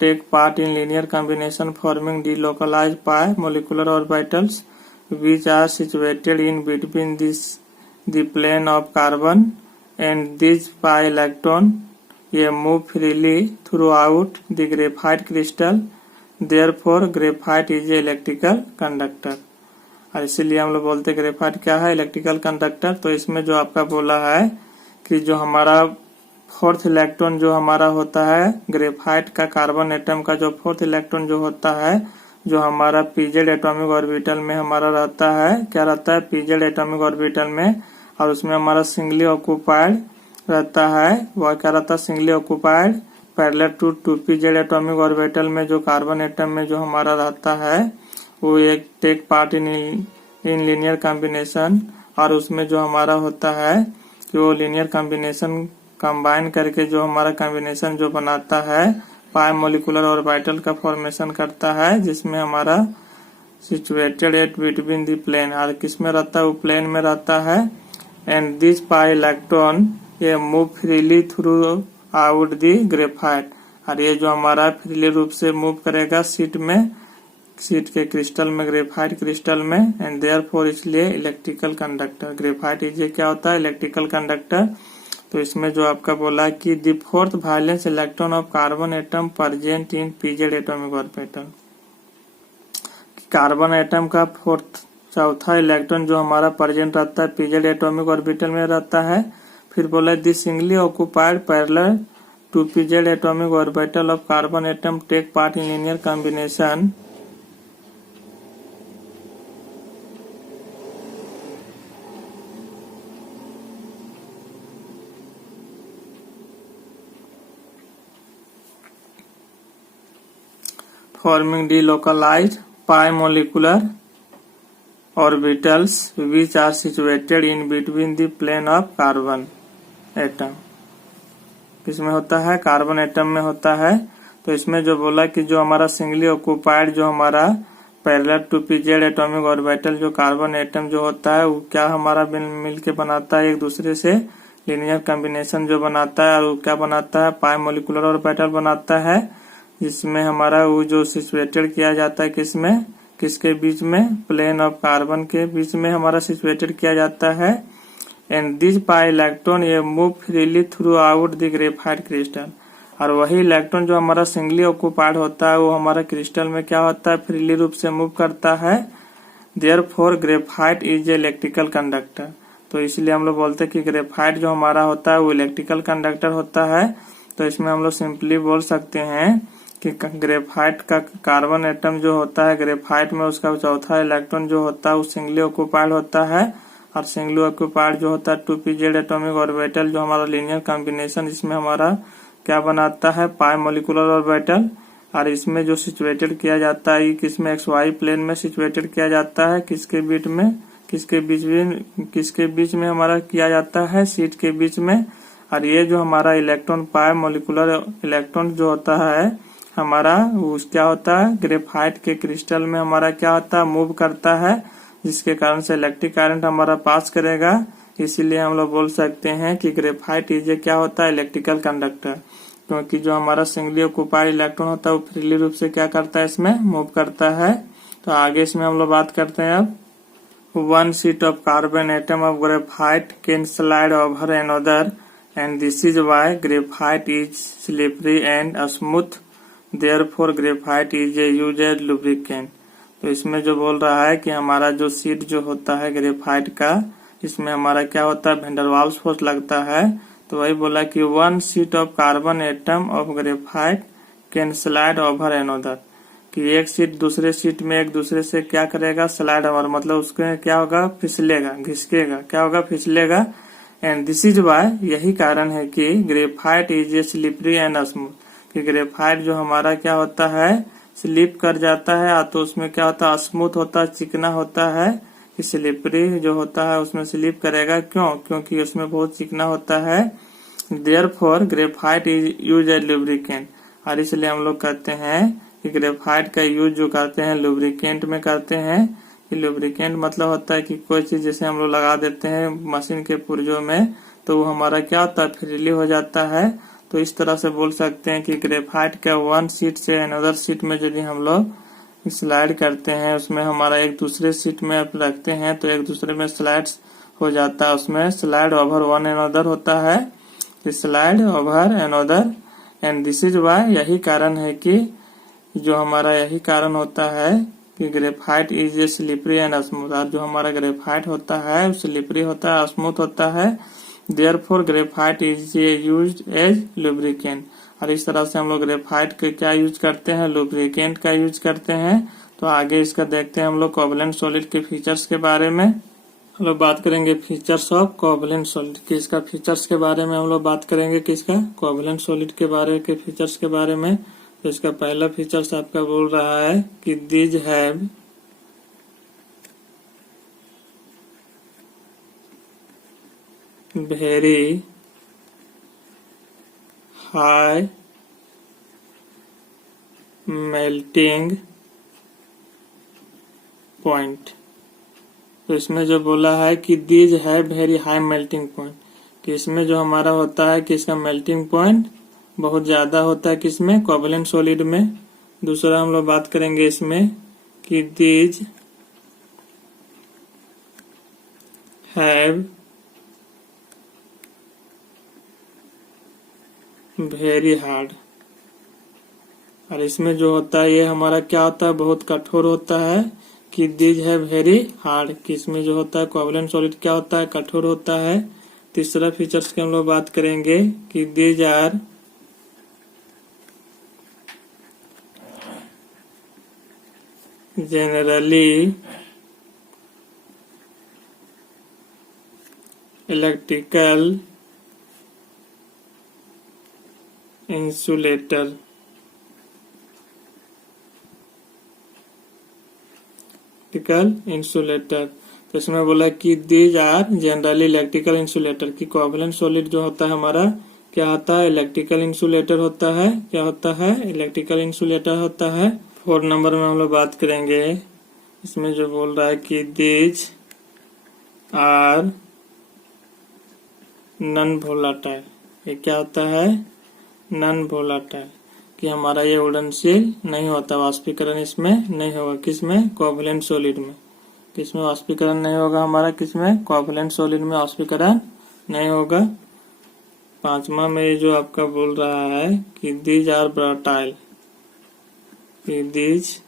take part in linear combination forming delocalized pi molecular orbitals which are situated in between the plane of carbon and these pi electron move freely throughout the graphite crystal. Therefore graphite is a electrical conductor. और इसीलिए हम लोग बोलते हैं graphite क्या है, electrical conductor. तो इसमें जो आपका बोला है कि जो हमारा फोर्थ इलेक्ट्रॉन जो हमारा होता है ग्रेफाइट का, कार्बन एटम का जो फोर्थ इलेक्ट्रॉन जो होता है, जो हमारा पीजेड एटॉमिक ऑर्बिटल में हमारा रहता है, क्या रहता है, पीजेड एटॉमिक ऑर्बिटल में, और उसमें हमारा सिंगली ऑक्युपाइड रहता है। वह क्या रहता है, singly occupied parallel to p z atomic orbital में जो कार्बन एटम में जो हमारा रहता है वो एक take part in linear combination, और उसमें जो हमारा होता है कि वो लीनियर कॉम्बिनेशन कंबाइन करके जो हमारा कॉम्बिनेशन जो बनाता है पाई मोलिकुलर ऑर्बिटल का फॉर्मेशन करता है, जिसमें हमारा situated at between the plane, और किसमें रहता है, वो प्लेन में रहता है। एंड दिस पाई इलेक्ट्रॉन ये move freely throughout the graphite, और ये जो हमारा फ्रीली रूप से मूव करेगा सीट के क्रिस्टल में, ग्रेफाइट क्रिस्टल में। एंड देयरफॉर इसलिए इलेक्ट्रिकल कंडक्टर, ग्रेफाइट ये क्या होता है, इलेक्ट्रिकल कंडक्टर। तो इसमें जो आपका बोला कि the fourth valence electron of carbon atom present in PZ atomic orbital, carbon atom का फोर्थ चौथा इलेक्ट्रॉन जो हमारा प्रेजेंट रहता है पीजेड एटॉमिक ऑर्बिटल में रहता है। फिर बोला the singly occupied parallel to p z atomic orbital of carbon atom take part in linear combination forming delocalized pi molecular orbitals which are situated in between the plane of carbon atom। किसमें होता है, carbon atom में होता है। तो इसमें जो बोला कि जो हमारा सिंगली ऑक्युपाइड जो हमारा parallel to p z atomic orbital जो कार्बन एटम जो होता है वो क्या हमारा मिल के बनाता है एक दूसरे से लीनियर कॉम्बिनेशन जो बनाता है, और वो क्या बनाता है, पाई मोलिकुलर ऑर्बिटल बनाता है, जिसमें हमारा वो जो सिचुएटेड किया जाता है किसमें, किसके बीच में, प्लेन ऑफ कार्बन के बीच में हमारा सिचुएटेड किया जाता है। एंड दिस पाई इलेक्ट्रॉन ये move freely throughout the graphite crystal, और वही इलेक्ट्रॉन जो हमारा सिंगली ऑक्युपाइड होता है वो हमारा क्रिस्टल में क्या होता है, फ्रीली रूप से मूव करता है। Therefore graphite is a electrical conductor. तो इसलिए हम लोग बोलते हैं कि ग्रेफाइट जो हमारा होता है वो इलेक्ट्रिकल कंडक्टर होता है। तो इसमें हम लोग सिंपली बोल सकते हैं कि ग्रेफाइट का कार्बन एटम जो होता है ग्रेफाइट में उसका चौथा इलेक्ट्रॉन जो होता है वो सिंगली ऑक्युपाइड होता है, और सिंगली ऑक्युपाइड जो होता है टू पीजेड एटॉमिक ऑर्बिटल जो हमारा लीनियर कॉम्बिनेशन इसमें हमारा क्या बनाता है, पाई मोलिकुलर ऑर्बिटल, और इसमें जो सिचुएटेड किया जाता है किसमें, एक्स वाई प्लेन में सिचुएटेड किया जाता है, किसके बीच में हमारा किया जाता है, सीट के बीच में। और ये जो हमारा इलेक्ट्रॉन पाई मोलिकुलर इलेक्ट्रॉन जो होता है हमारा वो क्या होता है, ग्रेफाइट के क्रिस्टल में हमारा क्या होता है, मूव करता है, जिसके कारण से इलेक्ट्रिक करंट हमारा पास करेगा। इसीलिए हम लोग बोल सकते हैं कि ग्रेफाइट इज क्या होता है, इलेक्ट्रिकल कंडक्टर, क्योंकि जो हमारा सिंगली ऑक्युपाइड इलेक्ट्रॉन होता है वो फ्रीली रूप से क्या करता है, इसमें मूव करता है। तो आगे इसमें हम लोग बात करते हैं अब, one sheet of carbon atom of graphite can slide over another and this is why graphite is slippery and smooth, therefore graphite is A used lubricant. तो इसमें जो बोल रहा है कि हमारा जो शीट जो होता है ग्रेफाइट का, इसमें हमारा क्या होता है, वैन डर वाल्स फोर्स लगता है। तो वही बोला कि one sheet of carbon atom of graphite can slide over another, कि एक शीट दूसरे शीट में एक दूसरे से क्या करेगा, स्लाइड ओवर, मतलब उसके क्या होगा, फिसलेगा, घिसकेगा, क्या होगा, फिसलेगा। एंड दिस इज वाई, यही कारण है कि graphite is A slippery and smooth, कि ग्रेफाइट जो हमारा क्या होता है, स्लिप कर जाता है, तो उसमें क्या होता है, स्मूथ होता है, चिकना होता है। कि स्लिपरी जो होता है उसमें स्लिप करेगा, क्यों, क्योंकि उसमें बहुत चिकना होता है। Therefore graphite is use as lubricant, और इसलिए हम लोग कहते हैं कि ग्रेफाइट का यूज जो करते हैं लुब्रिकेंट में करते हैं। कि लुब्रिकेंट मतलब होता है कि कोई चीज जैसे हम लोग लगा देते हैं मशीन के पुर्जों में, तो वो हमारा क्या होता है, फ्रीली हो जाता है। तो इस तरह से बोल सकते हैं कि ग्रेफाइट का वन शीट से अनदर शीट में यदि हम लोग स्लाइड करते हैं, उसमें हमारा एक दूसरे शीट में रखते हैं तो एक दूसरे में स्लाइड्स हो जाता है, उसमें स्लाइड ओवर वन अनदर होता है, slide over another. And this is why, यही कारण है कि जो हमारा यही कारण होता है कि graphite is A slippery and smooth. और जो हमारा ग्रेफाइट होता है वो स्लिपरी होता है, स्मूथ होता है। Therefore graphite is used as lubricant. और इस तरह से हम लोग ग्रेफाइट के क्या यूज करते हैं, लुब्रिकेंट का यूज करते हैं। तो आगे इसका देखते हैं हम लोग कोवैलेंट सॉलिड के फीचर्स के बारे में। हम लोग बात करेंगे फीचर्स ऑफ कोवैलेंट सॉलिड की। इसका फीचर्स के बारे में हम लोग बात करेंगे, किसका, कोवैलेंट सॉलिड के बारे के फीचर्स के बारे में। तो इसका पहला फीचर्स आपका बोल रहा है कि these have very high melting point. तो इसमें जो बोला है कि दीज है वेरी हाई मेल्टिंग पॉइंट, कि इसमें जो हमारा होता है कि इसका मेल्टिंग पॉइंट बहुत ज्यादा होता है, किसमें, कोवैलेंट सॉलिड में। दूसरा हम लोग बात करेंगे इसमें कि दीज हैव वेरी हार्ड। और इसमें जो होता है ये हमारा क्या होता है, बहुत कठोर होता है, कि दीज है वेरी हार्ड, कि इसमें जो होता है कोवैलेंट सॉलिड क्या होता है, कठोर होता है। तीसरा फीचर्स की हम लोग बात करेंगे कि these are generally electrical insulator। Electrical insulator. तो इसमें बोला कि these are generally electrical insulator, की कोवैलेंट सॉलिड जो होता है हमारा क्या होता है, इलेक्ट्रिकल इंसुलेटर होता है। क्या होता है, इलेक्ट्रिकल इंसुलेटर होता है। 4 नंबर में हम लोग बात करेंगे, इसमें जो बोल रहा है कि दीज आर नॉन वोलाटाइल। ये क्या होता है, नॉन वोलाटाइल, कि हमारा ये उड़नशील नहीं होता, वाष्पीकरण इसमें नहीं होगा, किसमें, कोवैलेंट सॉलिड में। किसमें वाष्पीकरण नहीं होगा हमारा, किसमें, कोवैलेंट सॉलिड में वाष्पीकरण नहीं होगा। 5वां में जो आपका बोल रहा है कि दीज आर ब्राटाइल, दीज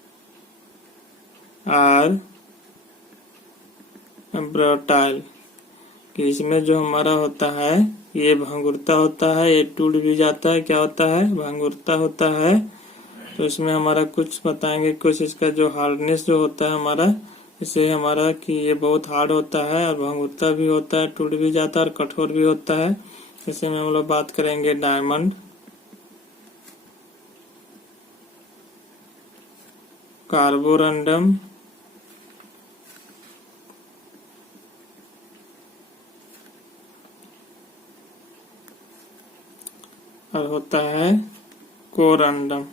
आर ब्राटाइल, कि इसमें जो हमारा होता है ये भंगुरता होता है, ये टूट भी जाता है, क्या होता है, भंगुरता होता है। तो इसमें हमारा कुछ बताएंगे, कुछ इसका जो हार्डनेस जो होता है हमारा, इसे हमारा कि ये बहुत हार्ड होता है और भंगुरता भी होता है, टूट भी जाता है और कठोर भी होता है। इसे में हम लोग बात करेंगे डायमंड, कार्बोरंडम, और होता है कोरंडम।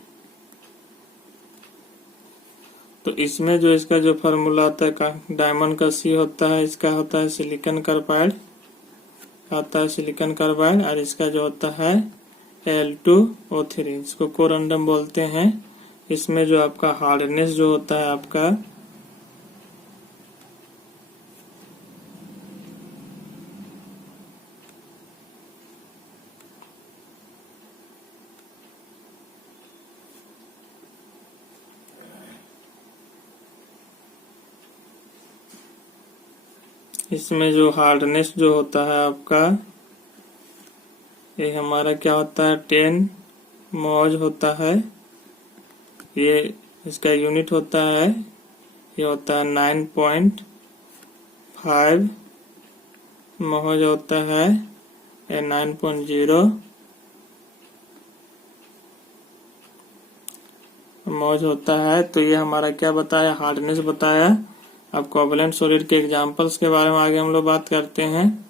तो इसमें जो इसका जो फार्मूला होता है डायमंड का सी होता है, इसका होता है सिलिकॉन कार्बाइड, आता है सिलिकॉन कार्बाइड। और इसका जो होता है Al2O3, इसको कोरंडम बोलते हैं। इसमें जो आपका हार्डनेस जो होता है आपका इसमें जो हार्डनेस जो होता है आपका, ये हमारा क्या होता है 10 मॉज होता है। ये इसका यूनिट होता है, ये होता है 9.5 मॉज होता है, ये 9.0 मॉज होता है। तो ये हमारा क्या बताया, हार्डनेस बताया। अब कोवैलेंट सॉलिड के एग्जांपल्स के बारे में आगे हम लोग बात करते हैं।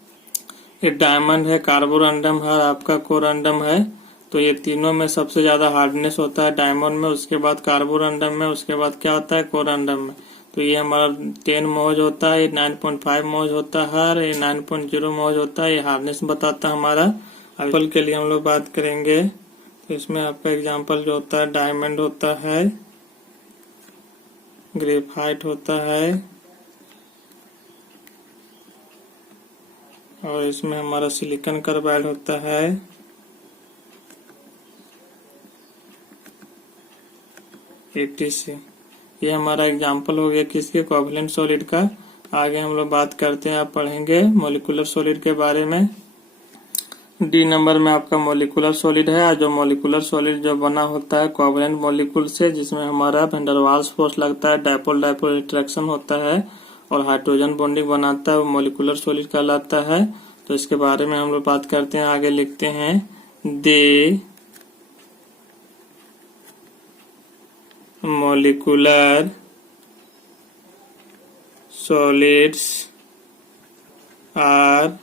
ये डायमंड है, कार्बोरंडम है और आपका कोरंडम है। तो ये तीनों में सबसे ज्यादा हार्डनेस होता है डायमंड में, उसके बाद कार्बोरंडम में, उसके बाद क्या होता है कोरंडम में। तो ये हमारा 10 मोज होता है, ये 9.5 मोज होता है और ये 9.0 मोज होता है। ये हार्डनेस बताता है हमारा। एग्जाम्पल के लिए हम लोग बात करेंगे तो इसमें आपका एग्जाम्पल जो होता है डायमंड होता है, ग्रेफाइट होता है और इसमें हमारा सिलिकॉन कार्बाइड होता है, etc। ये हमारा एग्जाम्पल हो गया किसके, कोवैलेंट सॉलिड का। आगे हम लोग बात करते हैं, आप पढ़ेंगे मॉलिक्यूलर सॉलिड के बारे में। डी नंबर में आपका मॉलिक्यूलर सॉलिड है। जो मॉलिक्यूलर सॉलिड जो बना होता है कोवैलेंट मॉलिक्यूल से, जिसमें हमारा वैन डर वाल्स फोर्स लगता है, डायपोल डायपोल इंटरेक्शन होता है और हाइड्रोजन बॉन्डिंग बनाता है, वो मॉलिक्यूलर सॉलिड कहलाता है। तो इसके बारे में हम लोग बात करते हैं। आगे लिखते हैं, दे molecular solids are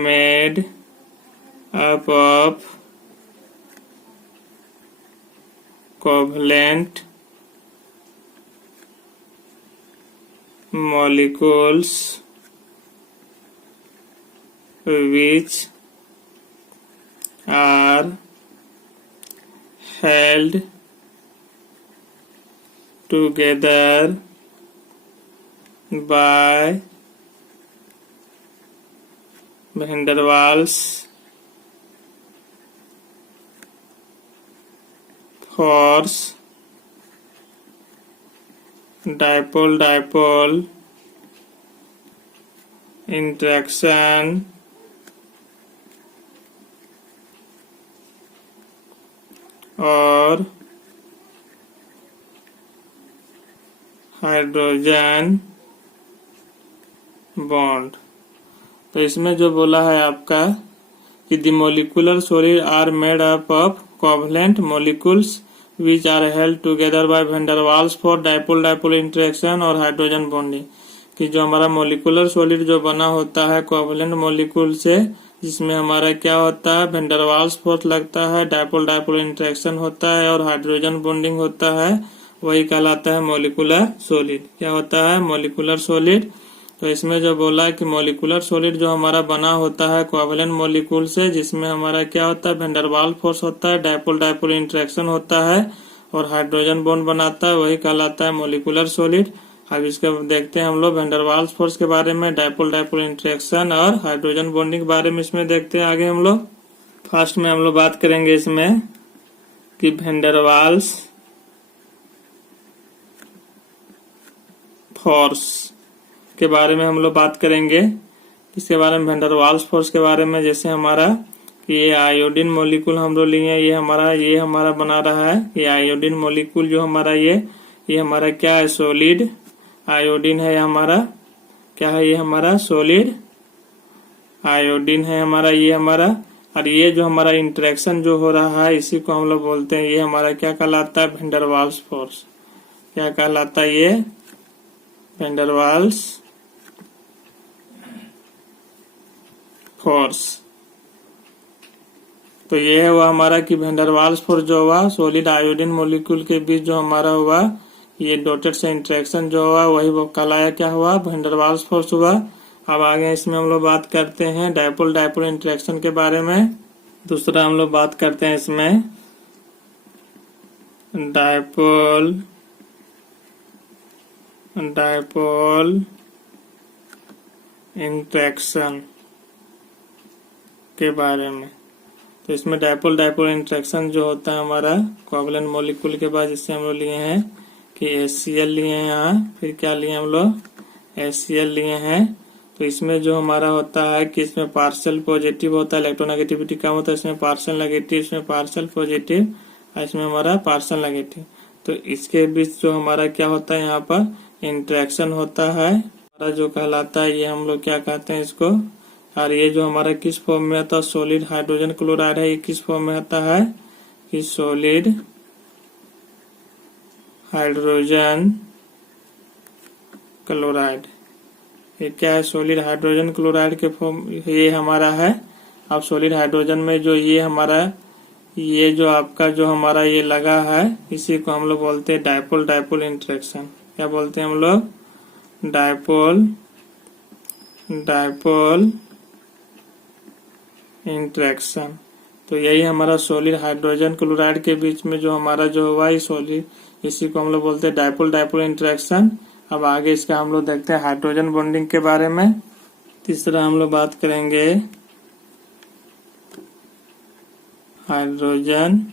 made up of covalent molecules which are held together by van der Waals force, dipole dipole interaction और हाइड्रोजन बॉन्ड। तो इसमें जो बोला है आपका कि the molecular solid are made up of covalent molecules which are held together by van der Waals for dipole dipole interaction और hydrogen bonding. कि जो हमारा मॉलिक्यूलर सॉलिड जो बना होता है कोवैलेंट मॉलिक्यूल से, जिसमें हमारा क्या होता है, वैन डर वाल्स फोर्स लगता है, डायपोल डायपोल इंटरेक्शन होता है और हाइड्रोजन बॉन्डिंग होता है, वही कहलाता है मॉलिक्यूलर सॉलिड। क्या होता है, मॉलिक्यूलर सॉलिड। तो इसमें जो बोला है कि मॉलिक्यूलर सॉलिड जो हमारा बना होता है कोवैलेंट मॉलिक्यूल से, जिसमें हमारा क्या होता है, वैन डर वाल्स फोर्स होता है, डायपोल डायपोल इंटरेक्शन होता है और हाइड्रोजन बॉन्ड बनाता है, वही कहलाता है मॉलिक्यूलर सॉलिड। अब इसके देखते हैं हम लोग वैन डर वाल्स फोर्स के बारे में, डायपोल डायपोल इंटरेक्शन और हाइड्रोजन बॉन्डिंग के बारे में इसमें देखते हैं आगे हम लोग। फर्स्ट में हम लोग बात करेंगे इसमें कि वैन डर वाल्स फोर्स के बारे में हम लोग बात करेंगे। इसके बारे में वैन डर वाल्स फोर्स के बारे में, जैसे हमारा ये आयोडीन मॉलिक्यूल हम लोग लिए, ये हमारा बना रहा है। ये आयोडीन मॉलिक्यूल जो हमारा ये हमारा क्या है, सॉलिड आयोडीन है हमारा। क्या है, ये हमारा सॉलिड आयोडीन है हमारा, ये हमारा। और ये जो हमारा इंटरेक्शन जो हो रहा है, इसी को हम लोग बोलते हैं, ये हमारा क्या कहलाता है, वैन डर वाल्स फोर्स। क्या कहलाता है ये, वैन डर वाल्स फोर्स। तो ये है वो हमारा कि वैन डर वाल्स फोर्स जो हुआ सॉलिड आयोडीन मॉलिक्यूल के बीच जो हमारा हुआ, ये डॉटेड से इंटरेक्शन जो हुआ, वही वो कहलाया क्या हुआ, वैन डर वाल्स फोर्स हुआ। अब आगे इसमें हम लोग बात करते हैं डायपोल डायपोल इंटरेक्शन के बारे में। दूसरा हम लोग बात करते हैं इसमें डायपोल डायपोल इंटरेक्शन के बारे में। तो इसमें डायपोल डायपोल इंटरेक्शन जो होता है हमारा कोवैलेंट मॉलिक्यूल के बाद, जिससे हम लोग लिए हैं कि HCl लिए हैं यहाँ, फिर क्या लिए हम लोग, HCl लिए हैं। तो इसमें जो हमारा होता है कि इसमें पार्शियल पॉजिटिव होता है, इलेक्ट्रोनेगेटिविटी कम होता है, इसमें पार्शियल नेगेटिव, इसमें पार्शियल पॉजिटिव और इसमें हमारा पार्शियल नेगेटिव। तो इसके बीच जो हमारा क्या होता है, यहाँ पर इंटरेक्शन होता है हमारा, जो कहलाता है, ये हम लोग क्या कहते हैं इसको। और ये जो हमारा किस फॉर्म में आता है, सॉलिड हाइड्रोजन क्लोराइड है, ये किस फॉर्म में आता है, कि सॉलिड हाइड्रोजन क्लोराइड। ये क्या है, सॉलिड हाइड्रोजन क्लोराइड के फॉर्म ये हमारा है। अब सॉलिड हाइड्रोजन में जो ये हमारा ये जो आपका जो हमारा ये लगा है, इसी को हम लोग बोलते हैं डायपोल डायपोल इंटरेक्शन। क्या बोलते हैं हम लोग, डायपोल इंटरेक्शन। तो यही हमारा सॉलिड हाइड्रोजन क्लोराइड के बीच में जो हमारा जो हुआ ये सॉलिड, इसी को हम लोग बोलते हैं डायपोल इंटरेक्शन। अब आगे इसका हम लोग देखते हैं हाइड्रोजन बॉन्डिंग के बारे में। तीसरा हम लोग बात करेंगे हाइड्रोजन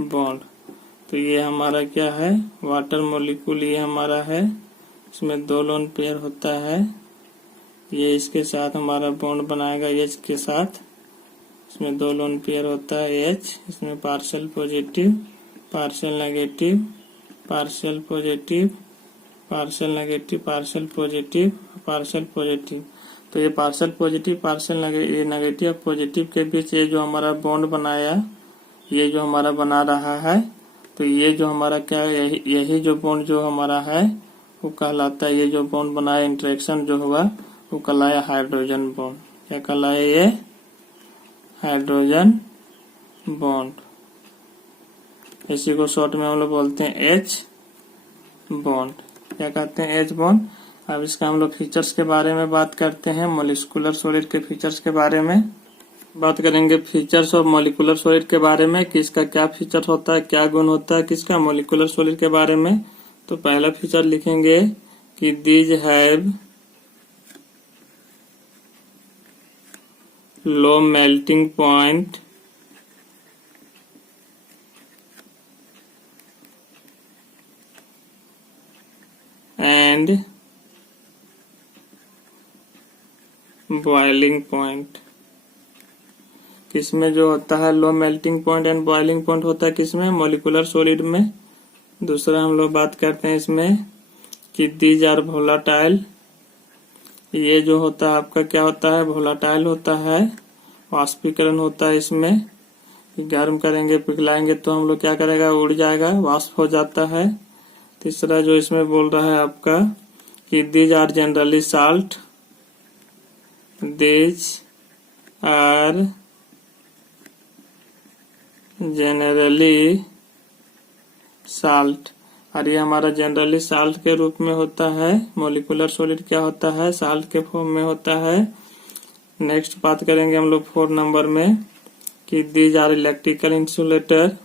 बॉन्ड। तो ये हमारा क्या है, वाटर मॉलिक्यूल ये हमारा है, इसमें 2 लोन पेयर होता है। ये इसके साथ हमारा बॉन्ड बनाएगा H के साथ, इसमें 2 लोन पेयर होता है H, इसमें partial positive, partial negative, partial positive, partial negative, partial positive, partial positive. तो ये partial positive, partial negative positive के बीच ये जो हमारा बॉन्ड बनाया, ये जो हमारा बना रहा है, तो ये जो हमारा क्या है, यही जो बॉन्ड जो हमारा है वो कहलाता है, ये जो बॉन्ड बनाया इंटरेक्शन जो हुआ वो कहलाया हाइड्रोजन बॉन्ड। क्या कहलाया, ये हाइड्रोजन बॉन्ड। इसी को शॉर्ट में हम लोग बोलते हैं H बॉन्ड। क्या कहते हैं, H बॉन्ड। अब इसका हम लोग फीचर्स के बारे में बात करते हैं, मॉलिक्यूलर सॉलिड के फीचर्स के बारे में बात करेंगे। फीचर्स ऑफ मॉलिक्यूलर सॉलिड के बारे में कि इसका क्या फीचर होता है, क्या गुण होता है किसका, मॉलिक्यूलर सॉलिड के बारे में। तो पहला फीचर लिखेंगे कि these have low melting point and boiling point. किसमें जो होता है low melting point and boiling point होता है किसमें, मॉलिक्यूलर सॉलिड में। दूसरा हम लोग बात करते हैं इसमें कि दीज आर वोलाटाइल। ये जो होता है आपका क्या होता है, वोलाटाइल होता है, वाष्पीकरण होता है इसमें। गर्म करेंगे पिघलाएंगे तो हम लोग क्या करेगा, उड़ जाएगा, वाष्प हो जाता है। तीसरा जो इसमें बोल रहा है आपका कि these are generally salt, these are generally salt. और ये हमारा जनरली साल्ट के रूप में होता है। मॉलिक्यूलर सॉलिड क्या होता है, साल्ट के फॉर्म में होता है। नेक्स्ट बात करेंगे हम लोग 4 नंबर में कि these are electrical insulator,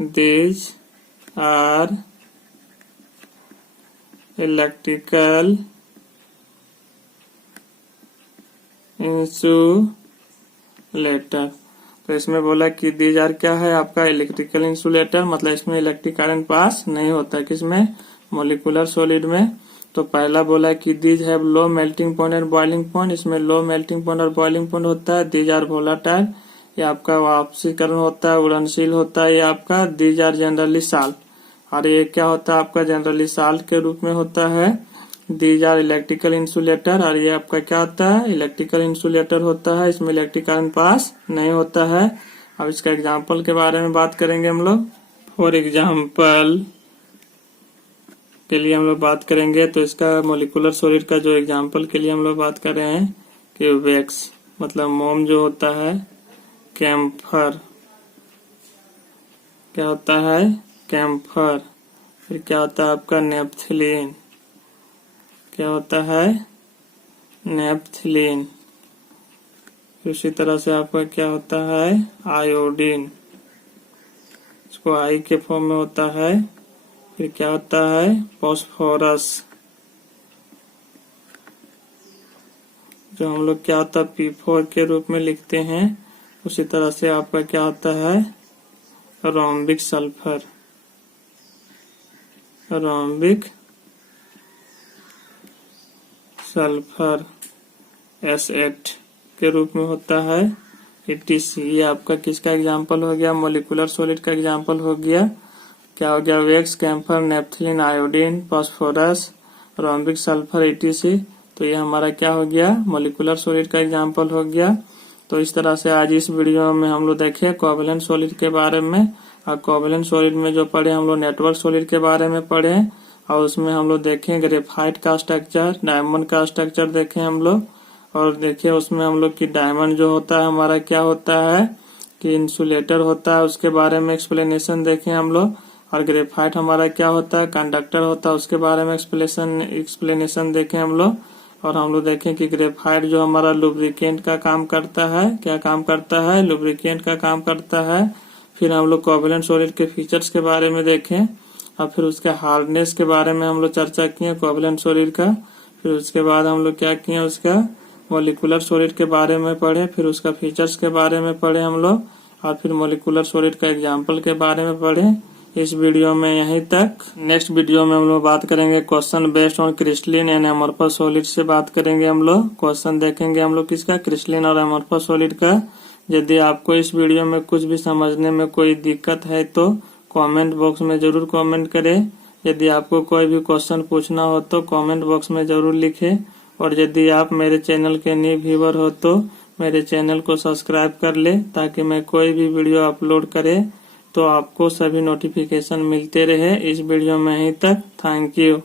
these are electrical insulator. तो इसमें बोला कि दीज आर क्या है आपका, इलेक्ट्रिकल इंसुलेटर, मतलब इसमें इलेक्ट्रिक करंट पास नहीं होता किसमें, मॉलिक्यूलर सॉलिड में। तो पहला बोला कि these have low melting point and boiling point, इसमें लो मेल्टिंग पॉइंट और बॉइलिंग पॉइंट होता है। दीज आर वोलाटाइल, ये आपका वाष्पीकरण होता है, उड़नशील होता है ये आपका। दीज आर जनरली साल्ट, और ये क्या होता है आपका, जनरली साल्ट के रूप में होता है। दीज आर इलेक्ट्रिकल इंसुलेटर, और ये आपका क्या होता है, इलेक्ट्रिकल इंसुलेटर होता है, इसमें इलेक्ट्रिक करंट पास नहीं होता है। अब इसका एग्जाम्पल के बारे में बात करेंगे हम लोग। फॉर एग्जाम्पल के लिए हम लोग बात करेंगे, तो इसका मॉलिक्यूलर सॉलिड का जो एग्जाम्पल के लिए हम लोग बात कर रहे हैं कि वैक्स, मतलब मोम जो होता है, कैम्फर, क्या होता है, कैम्फर। फिर क्या होता है आपका नेपथिलीन, क्या होता है, नेपथिलीन। उसी तरह से आपका क्या होता है, आयोडीन, इसको आई के फॉर्म में होता है। फिर क्या होता है, फास्फोरस, जो हम लोग क्या होता है P4 के रूप में लिखते हैं। उसी तरह से आपका क्या होता है, rhombic sulphur, rhombic sulphur S8 के रूप में होता है। ETC, ये आपका किसका एग्जाम्पल हो गया, मॉलिक्यूलर सॉलिड का एग्जाम्पल हो गया। क्या हो गया, wax, camphor, naphthalene, iodine, phosphorus, rhombic sulphur, ETC। तो ये हमारा क्या हो गया, मॉलिक्यूलर सॉलिड का एग्जाम्पल हो गया। तो इस तरह से आज इस वीडियो में हम लोग देखे कोवैलेंट सॉलिड के बारे में। और कोवैलेंट सॉलिड में जो पढ़े हम लोग नेटवर्क सॉलिड के बारे में पढ़े, और उसमें हम लोग देखें ग्रेफाइट का स्ट्रक्चर, डायमंड का स्ट्रक्चर देखें हम लोग। और देखिए उसमें हम लोग की डायमंड जो होता है हमारा क्या होता है कि इंसुलेटर होता है, उसके बारे में एक्सप्लेनेशन देखें हम लोग। और ग्रेफाइट हमारा क्या होता है, कंडक्टर होता है। उसके बारे में एक्सप्लेनेशन देखें हम लोग। और हम लोग देखें कि ग्रेफाइट जो हमारा लुब्रिकेंट का काम करता है, क्या काम करता है, लुब्रिकेंट का काम करता है। फिर हम लोग कोवैलेंट सॉलिड के फीचर्स के बारे में देखें और फिर उसके हार्डनेस के बारे में हम लोग चर्चा किए कोवैलेंट सॉलिड का। फिर उसके बाद हम लोग क्या किए, उसका मॉलिक्यूलर सॉलिड के बारे में पढ़े, फिर उसका फीचर्स के बारे में पढ़े हम लोग, और फिर मॉलिक्यूलर सॉलिड का एग्जाम्पल के बारे में पढ़े। इस वीडियो में यहीं तक। नेक्स्ट वीडियो में हम लोग बात करेंगे question based on crystalline and amorphous solid से बात करेंगे हम लोग। क्वेश्चन देखेंगे हम लोग किसका, क्रिस्टलिन और एमोर्फस सॉलिड का। यदि आपको इस वीडियो में कुछ भी समझने में कोई दिक्कत है तो कमेंट बॉक्स में जरूर कमेंट करें। यदि आपको कोई भी क्वेश्चन पूछना हो तो कमेंट बॉक्स में जरूर लिखें। और यदि आप मेरे चैनल के न्यू व्यूअर हो तो मेरे चैनल को सब्सक्राइब कर ले, ताकि मैं कोई भी वीडियो अपलोड करे तो आपको सभी नोटिफिकेशन मिलते रहे। इस वीडियो में यहीं तक। Thank you.